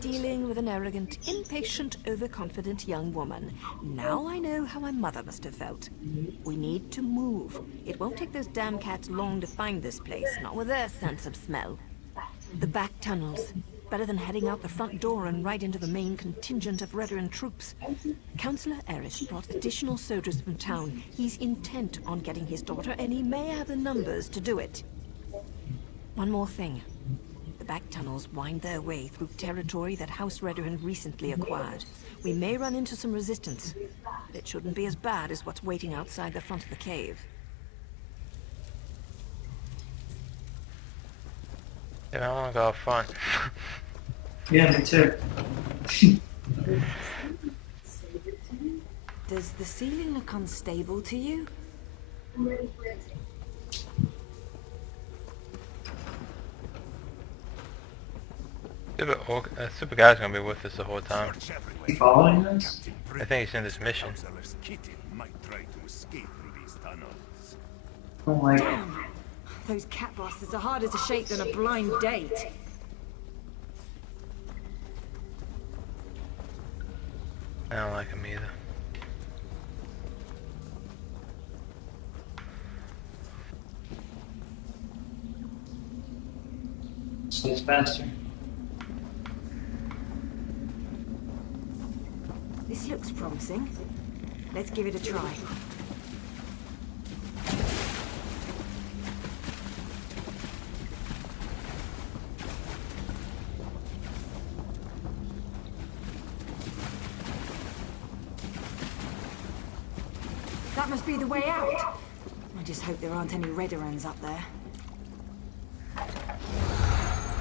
Dealing with an arrogant, impatient, overconfident young woman. Now I know how my mother must have felt. We need to move. It won't take those damn cats long to find this place, not with their sense of smell. The back tunnels. Better than heading out the front door and right into the main contingent of Redrin troops. Councillor Eris brought additional soldiers from town. He's intent on getting his daughter, and he may have the numbers to do it. One more thing. The back tunnels wind their way through territory that House Redrin recently acquired. We may run into some resistance. It shouldn't be as bad as what's waiting outside the front of the cave. Yeah, I wanna go up front. Yeah, me too. Does the ceiling look unstable to you? Super Guy's gonna be with us the whole time. You following us? I think he's in this mission. Oh my. Damn. Those cat bastards are harder to shake than a blind date. I don't like him either. So it's faster. This looks promising. Let's give it a try. That must be the way out. I just hope there aren't any Redderons up there.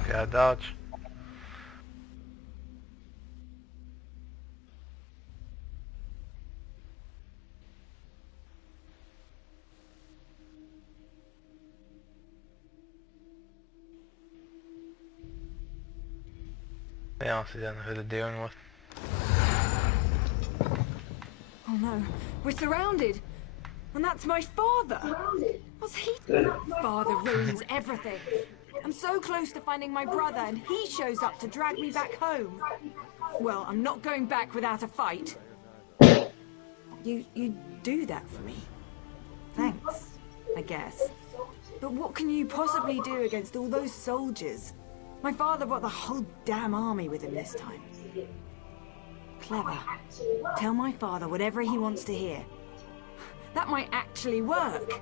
Gotta dodge. They honestly don't know who they're dealing with. Oh no, we're surrounded! And that's my father! What's he doing? Father ruins everything. I'm so close to finding my brother and he shows up to drag me back home. Well, I'm not going back without a fight. You do that for me. Thanks, I guess. But what can you possibly do against all those soldiers? My father brought the whole damn army with him this time. Clever. Tell my father whatever he wants to hear. That might actually work.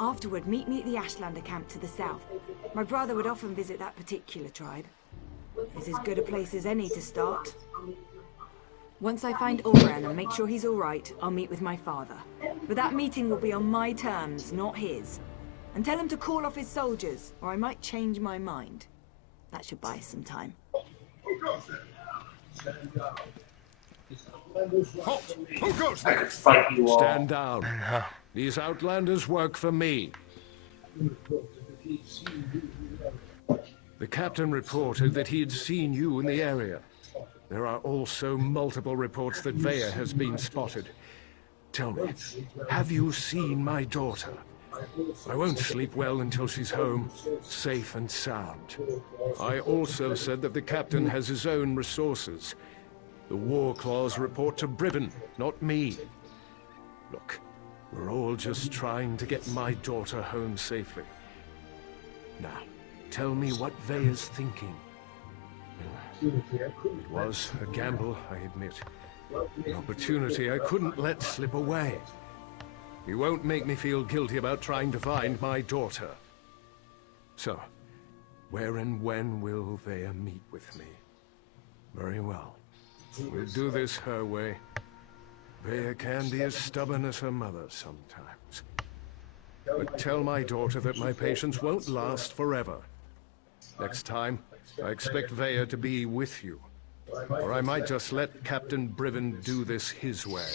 Afterward, meet me at the Ashlander camp to the south. My brother would often visit that particular tribe. It's as good a place as any to start. Once I find Ulran and make sure he's all right, I'll meet with my father. But that meeting will be on my terms, not his. And tell him to call off his soldiers, or I might change my mind. That should buy us some time. Halt! Who goes I there? could fight you all. Stand down. These outlanders work for me. The captain reported that he had seen you in the area. There are also multiple reports that Vea has been spotted. Tell me, have you seen my daughter? I won't sleep well until she's home, safe and sound. I also said that the captain has his own resources. The war claws report to Bribben, not me. Look, we're all just trying to get my daughter home safely. Now, tell me what Vea's thinking. It was a gamble, I admit. An opportunity I couldn't let slip away. You won't make me feel guilty about trying to find my daughter. So, where and when will Vea meet with me? Very well. We'll do this her way. Vea can be as stubborn as her mother sometimes. But tell my daughter that my patience won't last forever. Next time, I expect Vea to be with you. Or I might just let Captain Bribben do this his way.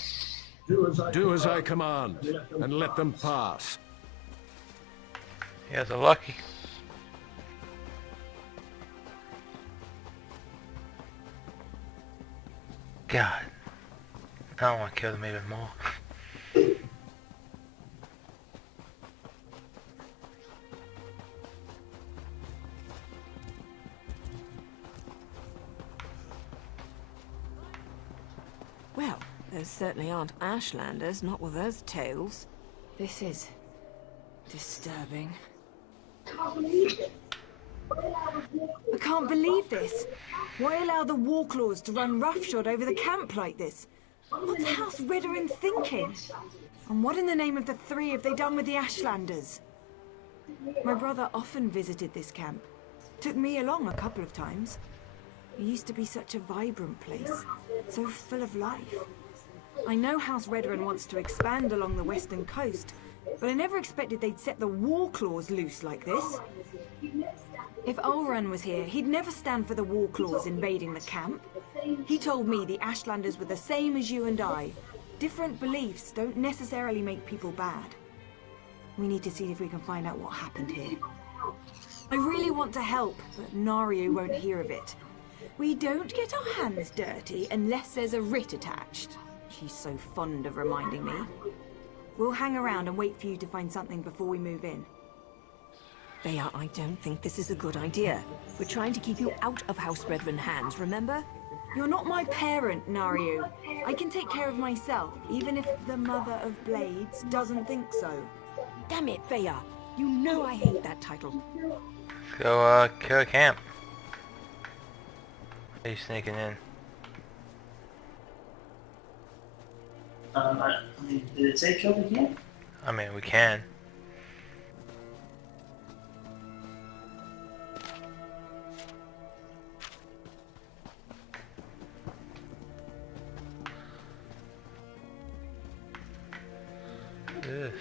Do as I command, and let them pass. You guys are lucky. God. I don't want to kill them even more. Well, those certainly aren't Ashlanders, not with those tails. This is disturbing. I can't believe this. Why allow the Warclaws to run roughshod over the camp like this? What's House Redoran thinking? And what in the name of the three have they done with the Ashlanders? My brother often visited this camp. Took me along a couple of times. It used to be such a vibrant place, so full of life. I know House Redoran wants to expand along the western coast, but I never expected they'd set the Warclaws loose like this. If Ulran was here, he'd never stand for the Warclaws invading the camp. He told me the Ashlanders were the same as you and I. Different beliefs don't necessarily make people bad. We need to see if we can find out what happened here. I really want to help, but Nario won't hear of it. We don't get our hands dirty unless there's a writ attached. She's so fond of reminding me. We'll hang around and wait for you to find something before we move in. Vea, I don't think this is a good idea. We're trying to keep you out of House Redoran hands, remember? You're not my parent, Nario. I can take care of myself, even if the Mother of Blades doesn't think so. Damn it, Vea! You know I hate that title. Let's go, kill a camp. Are you sneaking in? I mean, did it say kill the camp? I mean, we can. Ugh.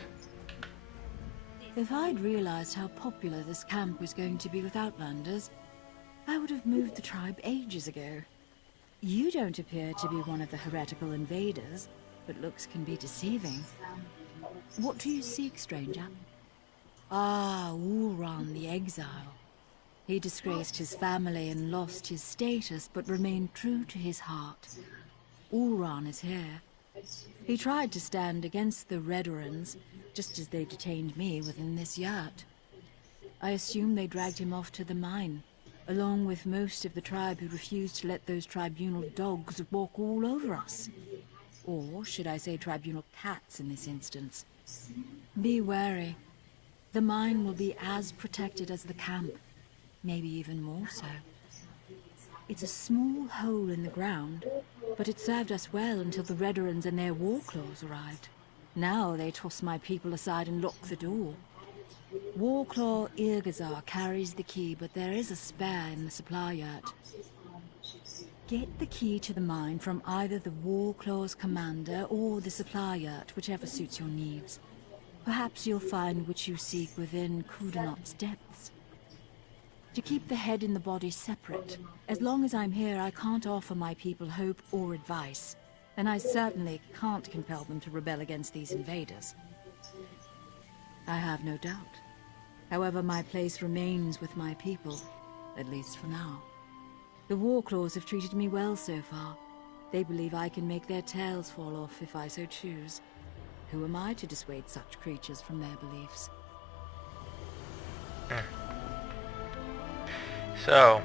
If I'd realized how popular this camp was going to be with Outlanders, I would have moved the tribe ages ago. You don't appear to be one of the heretical invaders, but looks can be deceiving. What do you seek, stranger? Ah, Ulran the Exile. He disgraced his family and lost his status, but remained true to his heart. Ulran is here. He tried to stand against the Redorans, just as they detained me within this yurt. I assume they dragged him off to the mine, along with most of the tribe who refused to let those tribunal dogs walk all over us. Or should I say tribunal cats in this instance? Be wary. The mine will be as protected as the camp, maybe even more so. It's a small hole in the ground, but it served us well until the Redorans and their Warclaws arrived. Now they toss my people aside and lock the door. Warclaw Irgazar carries the key, but there is a spare in the supply yurt. Get the key to the mine from either the Warclaw's commander or the supply yurt, whichever suits your needs. Perhaps you'll find what you seek within Kudanot's depths. To keep the head and the body separate. As long as I'm here, I can't offer my people hope or advice. And I certainly can't compel them to rebel against these invaders. I have no doubt. However, my place remains with my people, at least for now. The Warclaws have treated me well so far. They believe I can make their tails fall off if I so choose. Who am I to dissuade such creatures from their beliefs? So,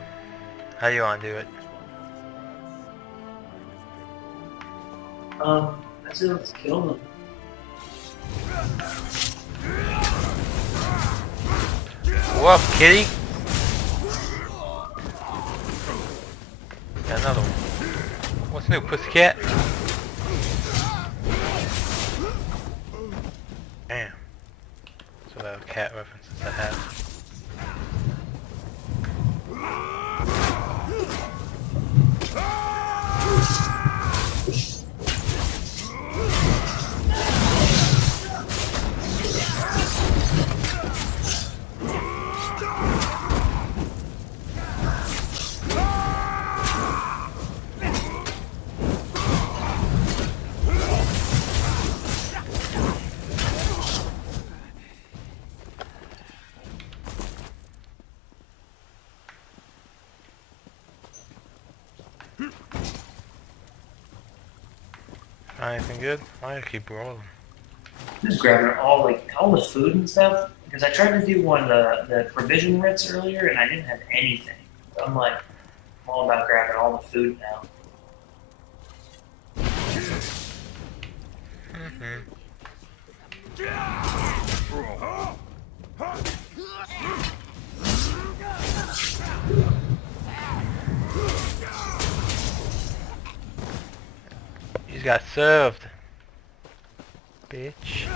how you want to do it? I say let's kill them. What up, kitty? Got another one. What's new, pussycat? Damn. So that was cat references I have. Anything good? I keep rolling. Just grabbing all the food and stuff because I tried to do one of the provision writs earlier and I didn't have anything. So I'm all about grabbing all the food now. He's got served, bitch.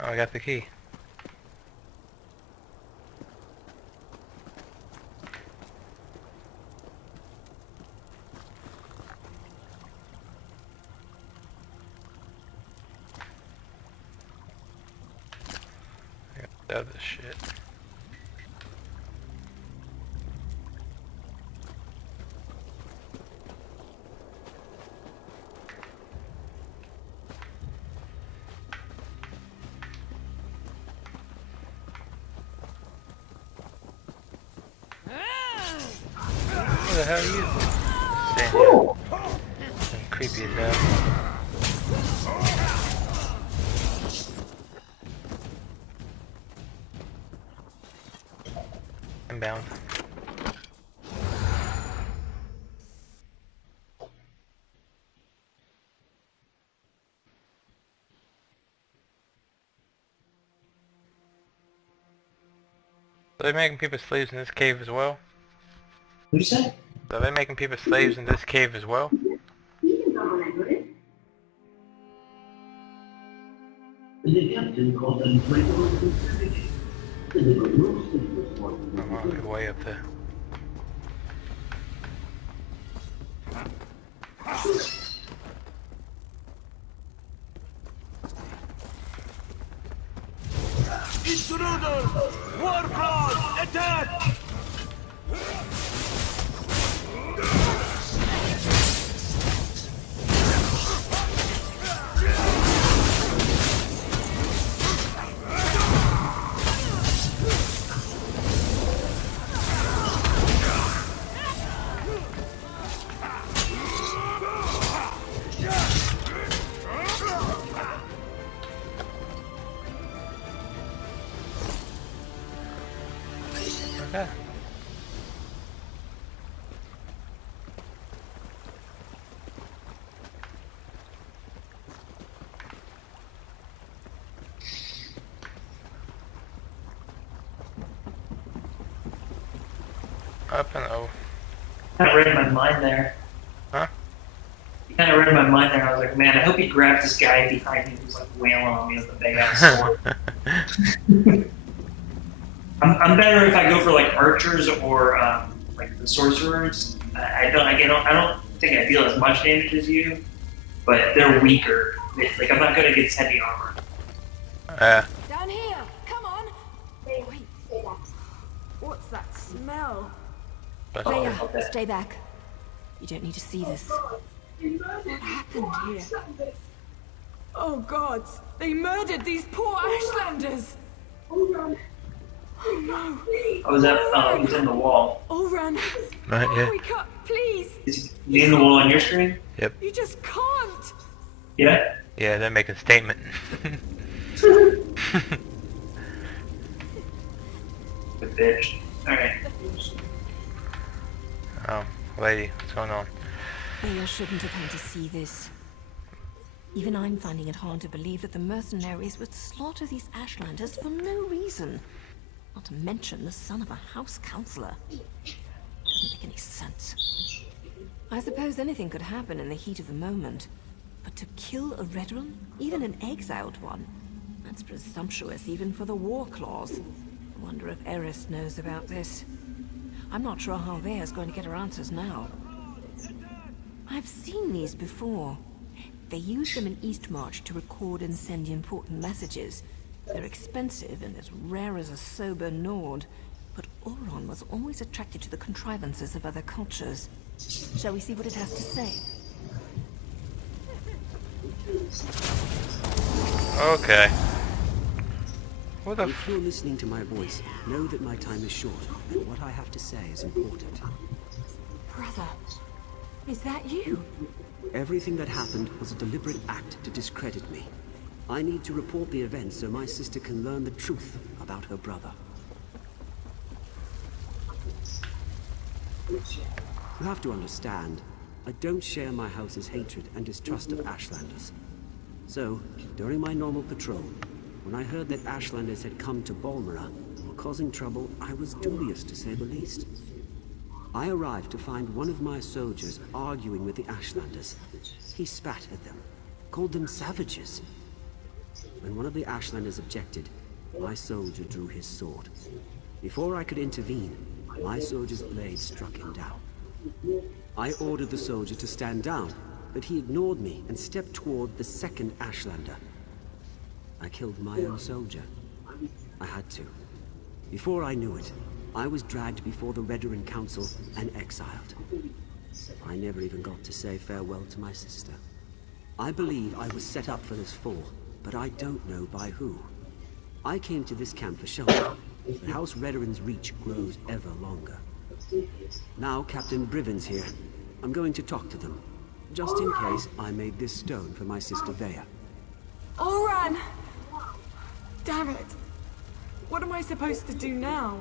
Oh, I got the key. Other shit. What the hell are you? Stand here. Creepy as hell. Bound. Are they making people slaves in this cave as well? What do you say? Are they making people slaves in this cave as well? Oh, way up there. Intruder! Warclaws! Attack! Okay. Up and over. Kind of read my mind there. Huh? You kind of read my mind there. I was like, man, I hope he grabbed this guy behind me who's like wailing on me with a big ass sword. I'm better if I go for like archers or like the sorcerers. I don't think I deal as much damage as you, but they're weaker. Like I'm not good against heavy armor. Down here! Come on! Wait. What's that smell? Leia, stay back. You don't need to see this. What happened here? Oh gods! They murdered these poor Ashlanders! Oh no! Oh, was that? Oh, he's in the wall. Oran! Not yet. Wake up, please! Is he in the wall on your screen? Yep. You just can't! Yeah? Yeah, they're making a statement. Good bitch. Alright. Oh, lady, what's going on? Leia shouldn't have had to see this. Even I'm finding it hard to believe that the mercenaries would slaughter these Ashlanders for no reason. Not to mention the son of a house counselor. Doesn't make any sense. I suppose anything could happen in the heat of the moment. But to kill a veteran, even an exiled one, that's presumptuous even for the war clause. I wonder if Eris knows about this. I'm not sure how Vea's going to get her answers now. I've seen these before. They use them in Eastmarch to record and send important messages. They're expensive and as rare as a sober Nord, but Oron was always attracted to the contrivances of other cultures. Shall we see what it has to say? Okay. What the If you're listening to my voice, know that my time is short, and what I have to say is important. Brother, is that you? Everything that happened was a deliberate act to discredit me. I need to report the events so my sister can learn the truth about her brother. You have to understand, I don't share my house's hatred and distrust of Ashlanders. So, during my normal patrol, when I heard that Ashlanders had come to Balmora, causing trouble, I was dubious to say the least. I arrived to find one of my soldiers arguing with the Ashlanders. He spat at them, called them savages. When one of the Ashlanders objected, my soldier drew his sword. Before I could intervene, my soldier's blade struck him down. I ordered the soldier to stand down, but he ignored me and stepped toward the second Ashlander. I killed my own soldier. I had to. Before I knew it, I was dragged before the Redoran Council and exiled. I never even got to say farewell to my sister. I believe I was set up for this fall, but I don't know by who. I came to this camp for shelter, but House Redoran's reach grows ever longer. Now Captain Briven's here. I'm going to talk to them, just in case I made this stone for my sister Vea. Oran! Damn it! What am I supposed to do now?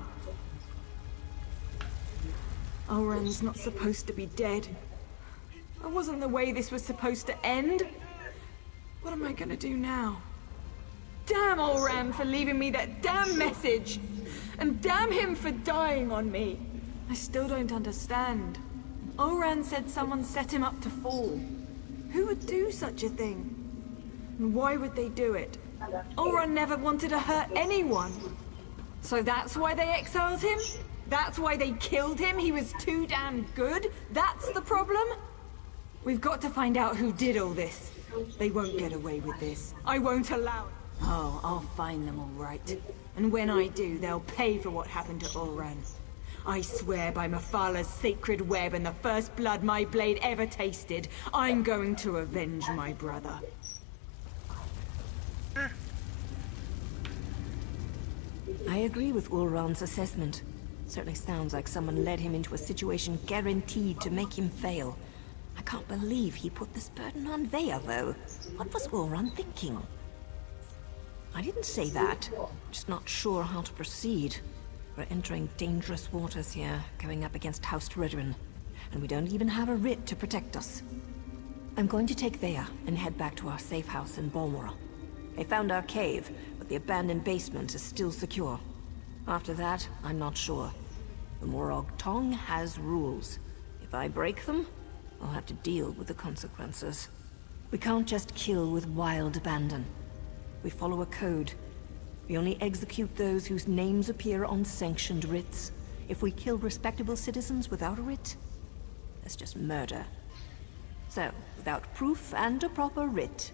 Oran's not supposed to be dead. That wasn't the way this was supposed to end. What am I gonna do now? Damn Oran for leaving me that damn message! And damn him for dying on me! I still don't understand. Oran said someone set him up to fall. Who would do such a thing? And why would they do it? Oran never wanted to hurt anyone. So that's why they exiled him? That's why they killed him? He was too damn good? That's the problem? We've got to find out who did all this. They won't get away with this. I won't allow it. Oh, I'll find them all right. And when I do, they'll pay for what happened to Oran. I swear by Mafala's sacred web and the first blood my blade ever tasted, I'm going to avenge my brother. I agree with Ulron's assessment. Certainly sounds like someone led him into a situation guaranteed to make him fail. I can't believe he put this burden on Vea, though. What was Ulron thinking? I didn't say that. Just not sure how to proceed. We're entering dangerous waters here, going up against House Redoran. And we don't even have a writ to protect us. I'm going to take Vea and head back to our safe house in Balmora. They found our cave, but the abandoned basement is still secure. After that, I'm not sure. The Morag Tong has rules. If I break them, I'll have to deal with the consequences. We can't just kill with wild abandon. We follow a code. We only execute those whose names appear on sanctioned writs. If we kill respectable citizens without a writ, that's just murder. So, without proof and a proper writ,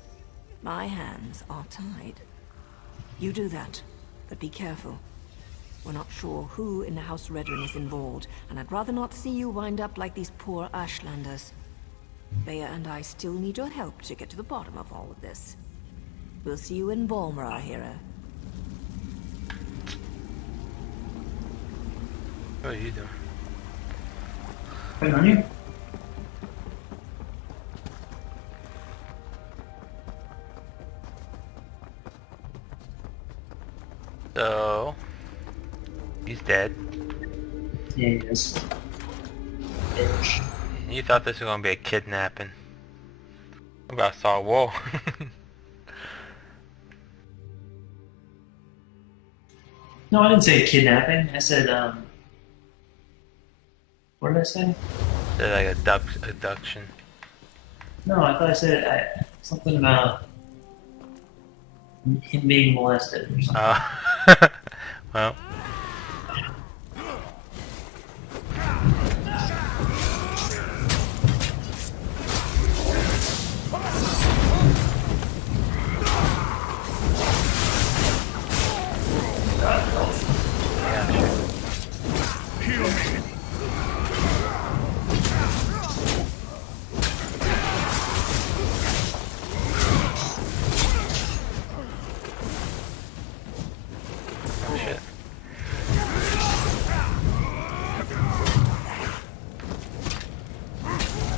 my hands are tied. You do that, but be careful. We're not sure who in the House Redren is involved, and I'd rather not see you wind up like these poor Ashlanders. Bea and I still need your help to get to the bottom of all of this. We'll see you in Balmora, hero. What are you doing? Wait on you. So he's dead. Yeah, he is. Bitch. You thought this was gonna be a kidnapping. I about saw a wall. No, I didn't say kidnapping. I said, what did I say? They're like abduction. No, I thought I said something about him being molested or something. Well.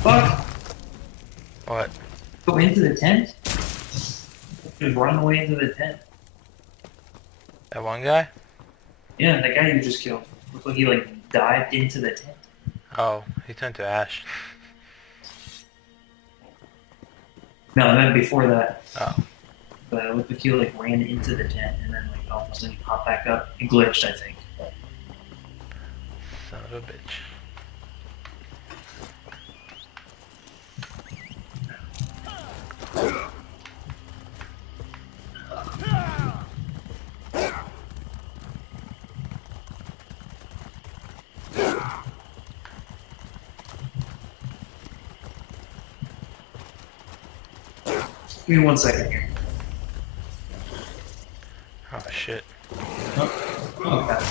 Fuck! What? Go into the tent? Just run away into the tent. That one guy? Yeah, that guy you just killed. Looked like he dived into the tent. Oh, he turned to ash. No, I meant before that. Oh. But it looked like he ran into the tent and then all of a sudden he popped back up. He glitched, I think. But... Son of a bitch. Give me 1 second here. Oh shit. Oh, God.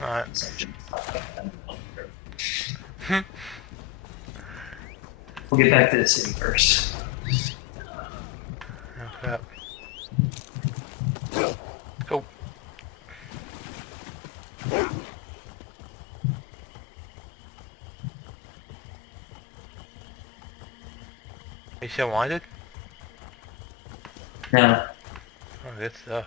Alright. We'll get back to the city first. Oh crap. Go. You still wanted? No. Oh, good stuff.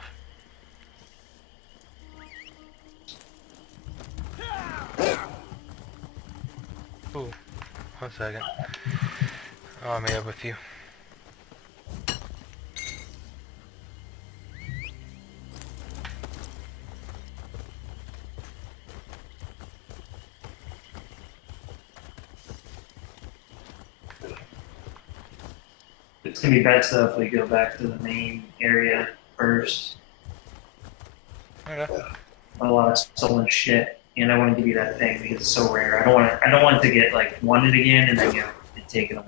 Ooh, 1 second. Oh, I'm here with you. It's gonna be bad stuff if we go back to the main area first. Okay. A lot of stolen shit, and I want to give you that thing because it's so rare. I don't want it to get wanted again and then get taken away.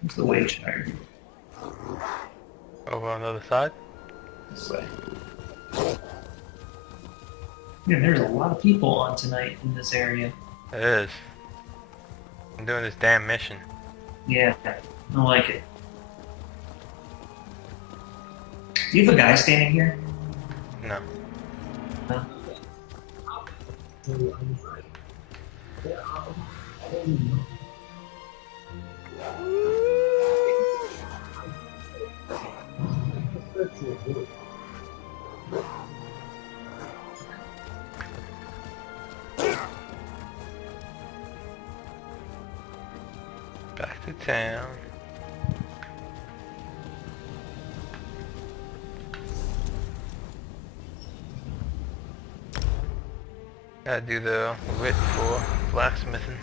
What's the wage higher? Over on the other side? This way. Yeah, there's a lot of people on tonight in this area. It is. I'm doing this damn mission. Yeah, I don't like it. Do you have a guy standing here? No. No. town. Gotta do the wit for blacksmithing.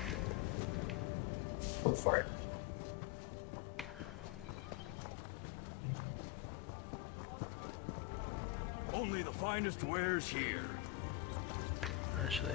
Go for it. Only the finest wares here. Actually.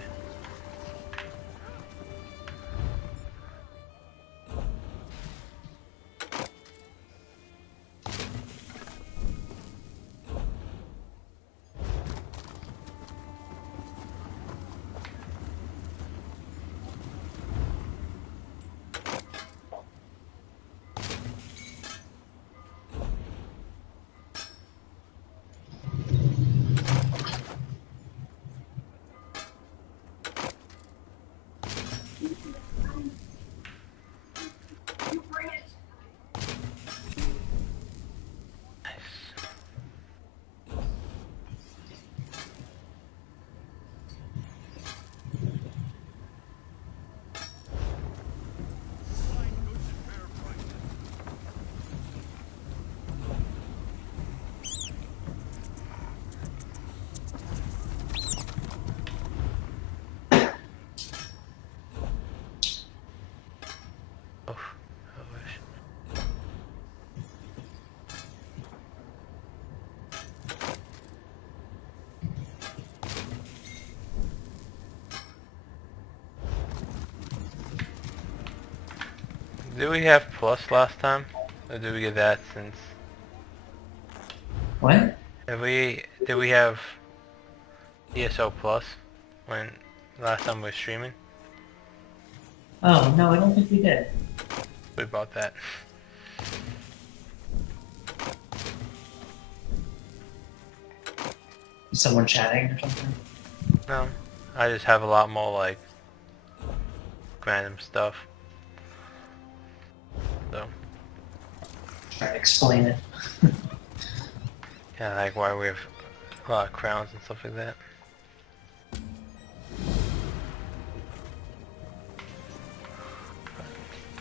Oh, I wish. Did we have plus last time? Or did we get that since... What? Did we have ESO plus when last time we were streaming? Oh, no, I don't think we did. We bought that. Is someone chatting or something? No, I just have a lot more like random stuff. So Try to explain it. yeah, like why we have a lot of crowns and stuff like that.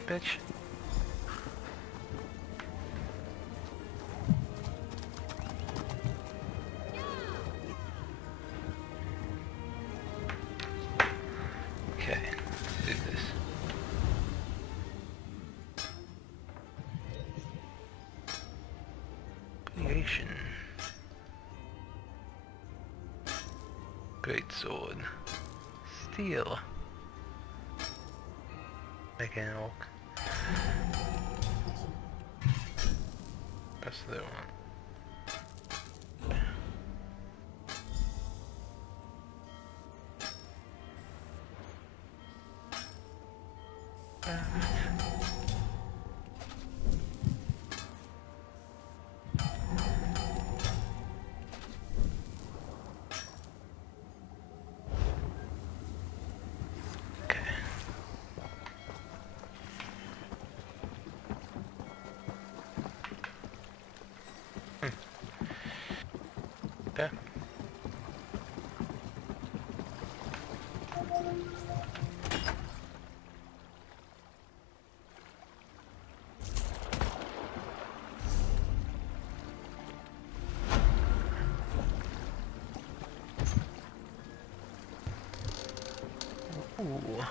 Bitch. Okay, let's do this. Creation. Great sword. Steel. Make an oak. That's the one. Okay. Ooh.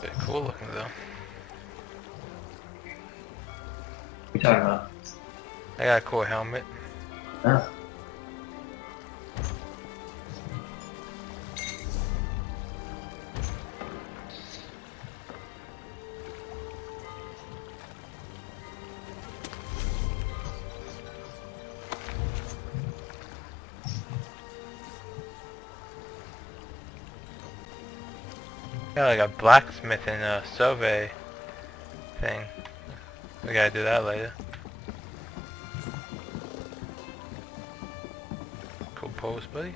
Pretty cool looking though. What are you talking about? I got a cool helmet. Oh. Got like a blacksmith and a survey thing. We gotta do that later. Cool pose, buddy.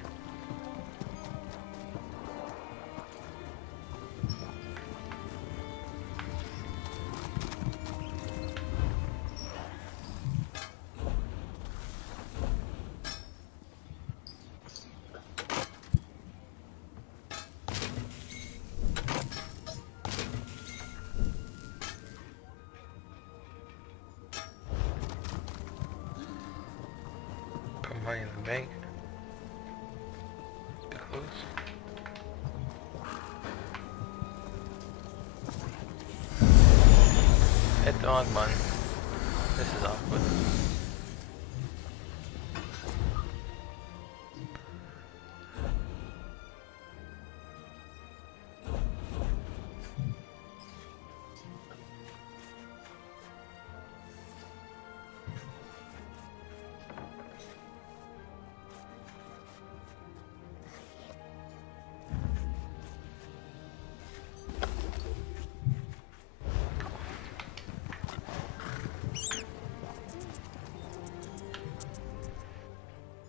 money in the bank. Too close. Hit the wrong button. This is awkward.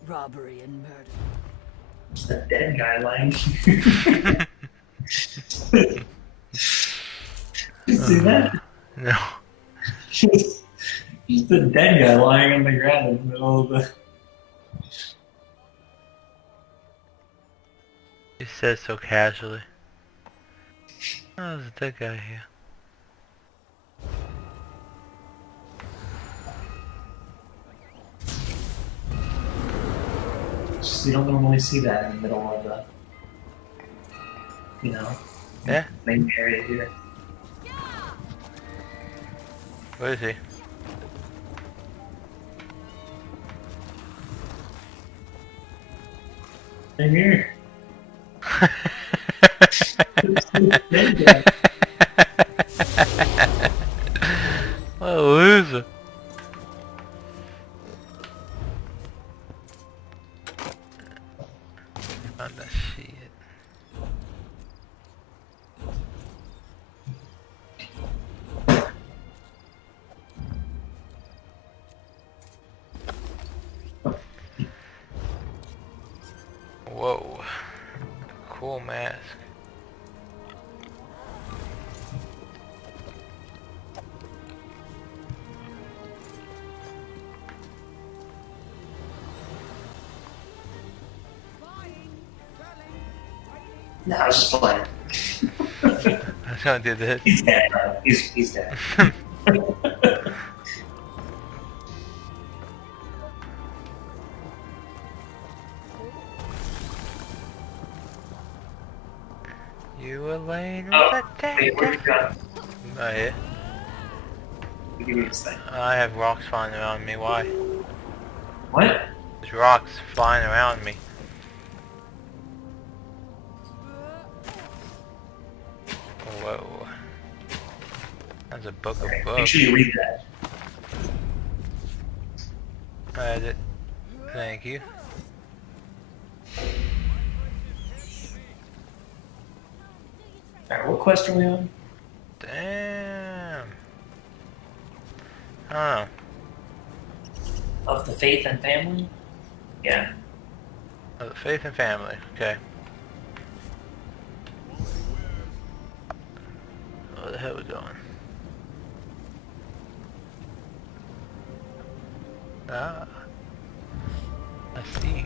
Robbery and murder. It's the dead guy lying. You see that? No. Just the dead guy lying on the ground in the middle of the. He says so casually. Oh, there's a dead guy here. Just, you don't normally see that in the middle of the, Yeah? main area here. Where is he? Right here. What a loser. Found that shit. Whoa. Cool mask. No, I was just playing. I was gonna do this. He's dead, bro. He's dead. You were laying with Oh, a dead wait, where'd you go? Right here. Give me this thing. I have rocks flying around me. Why? What? There's rocks flying around me. Whoa. That's a book of Okay, books. make sure you read that. I read it. Thank you. Alright, what quest are we on? Damn. I don't know. Of the faith and family? Yeah. Oh, faith and family. Okay. Where the hell are we going? Ah. I see.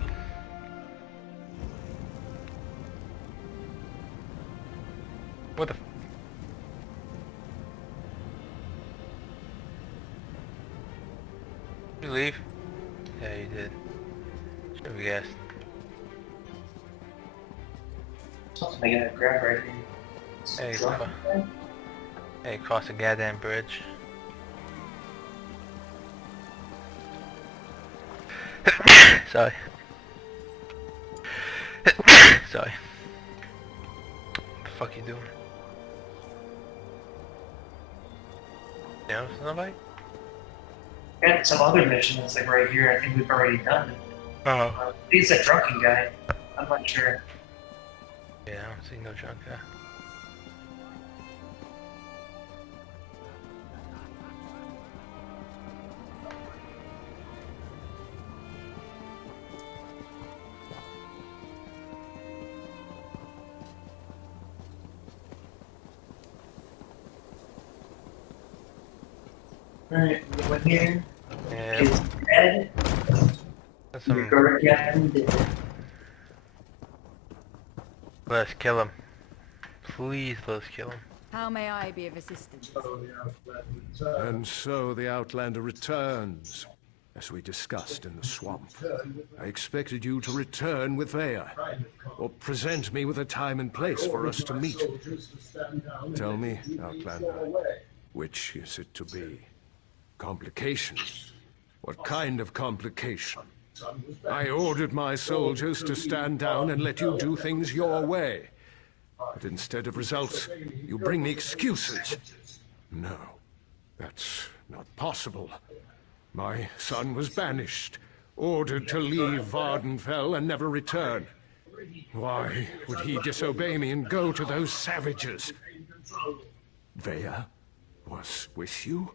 What the? You leave? Yeah, you did. Should have guessed. Something I gotta grab right here. Hey, Drunk. Hey, cross the goddamn bridge. Sorry. Sorry. What the fuck you doing? You know, nobody? And some other mission that's like right here. I think we've already done it. Oh. He's a drunken guy. I'm not sure. Yeah, I don't see no drunk guy. Alright, we went here. Yeah. It's dead. That's You're some. going again. Let's kill him. Please, let's kill him. How may I be of assistance? And so the Outlander returns. as we discussed in the swamp. I expected you to return with Vea, or present me with a time and place for us to meet. Tell me, Outlander, which is it to be? Complication? What kind of complication? I ordered my soldiers to stand down and let you do things your way. But instead of results, you bring me excuses. No, that's not possible. My son was banished, ordered to leave Vardenfell and never return. Why would he disobey me and go to those savages? Vea was with you?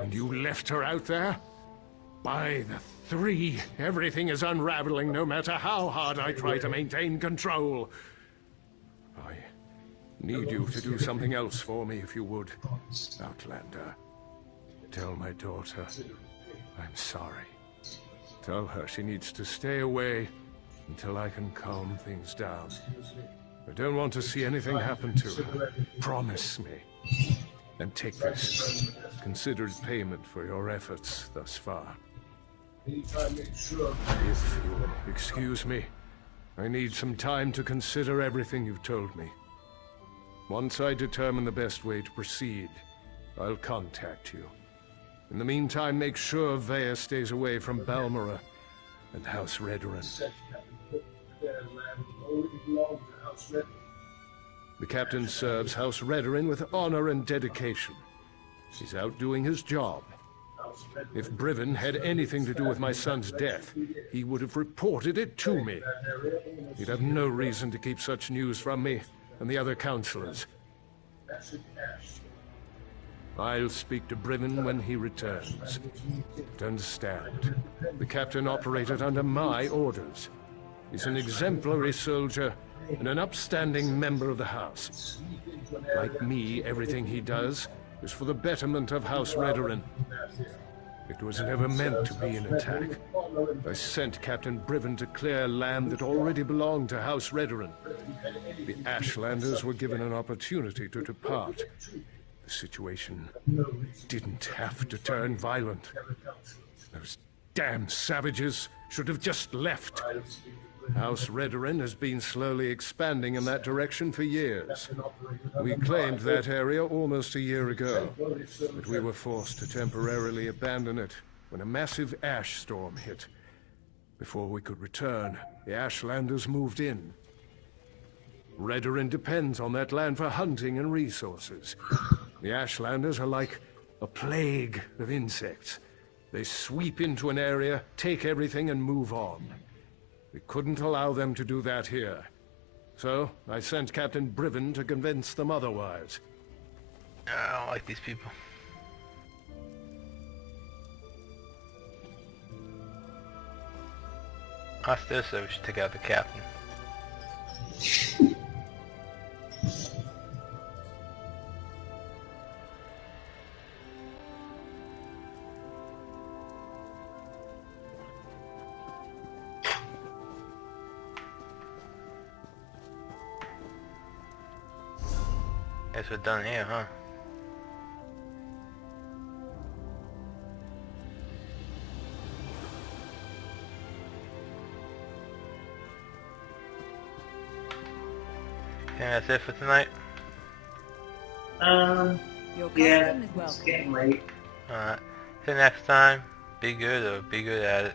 And you left her out there? By the three, everything is unraveling no matter how hard I try to maintain control. I need you to do something else for me, if you would, Outlander. Tell my daughter I'm sorry. Tell her she needs to stay away until I can calm things down. I don't want to see anything happen to her. Promise me. And take this. Considered payment for your efforts thus far. If you'll excuse me, I need some time to consider everything you've told me. Once I determine the best way to proceed, I'll contact you. In the meantime, make sure Vea stays away from Balmora and House Redoran. The captain serves House Redoran with honor and dedication. He's out doing his job. If Briven had anything to do with my son's death, he would have reported it to me. He'd have no reason to keep such news from me and the other counselors. I'll speak to Briven when he returns. But understand, the captain operated under my orders. He's an exemplary soldier and an upstanding member of the house. Like me, everything he does is for the betterment of House Redoran. It was never meant to be an attack. I sent Captain Briven to clear land that already belonged to House Redoran. The Ashlanders were given an opportunity to depart. The situation didn't have to turn violent. Those damn savages should have just left. House Redoran has been slowly expanding in that direction for years. We claimed that area almost a year ago, but we were forced to temporarily abandon it when a massive ash storm hit. Before we could return, the Ashlanders moved in. Redoran depends on that land for hunting and resources. The Ashlanders are like a plague of insects. They sweep into an area, take everything, and move on. We couldn't allow them to do that here. So, I sent Captain Briven to convince them otherwise. I don't like these people. I still say we should take out the captain. Guess we're done here, huh? Okay, that's it for tonight. Yeah, it's getting late. Alright. Till next time, be good or be good at it.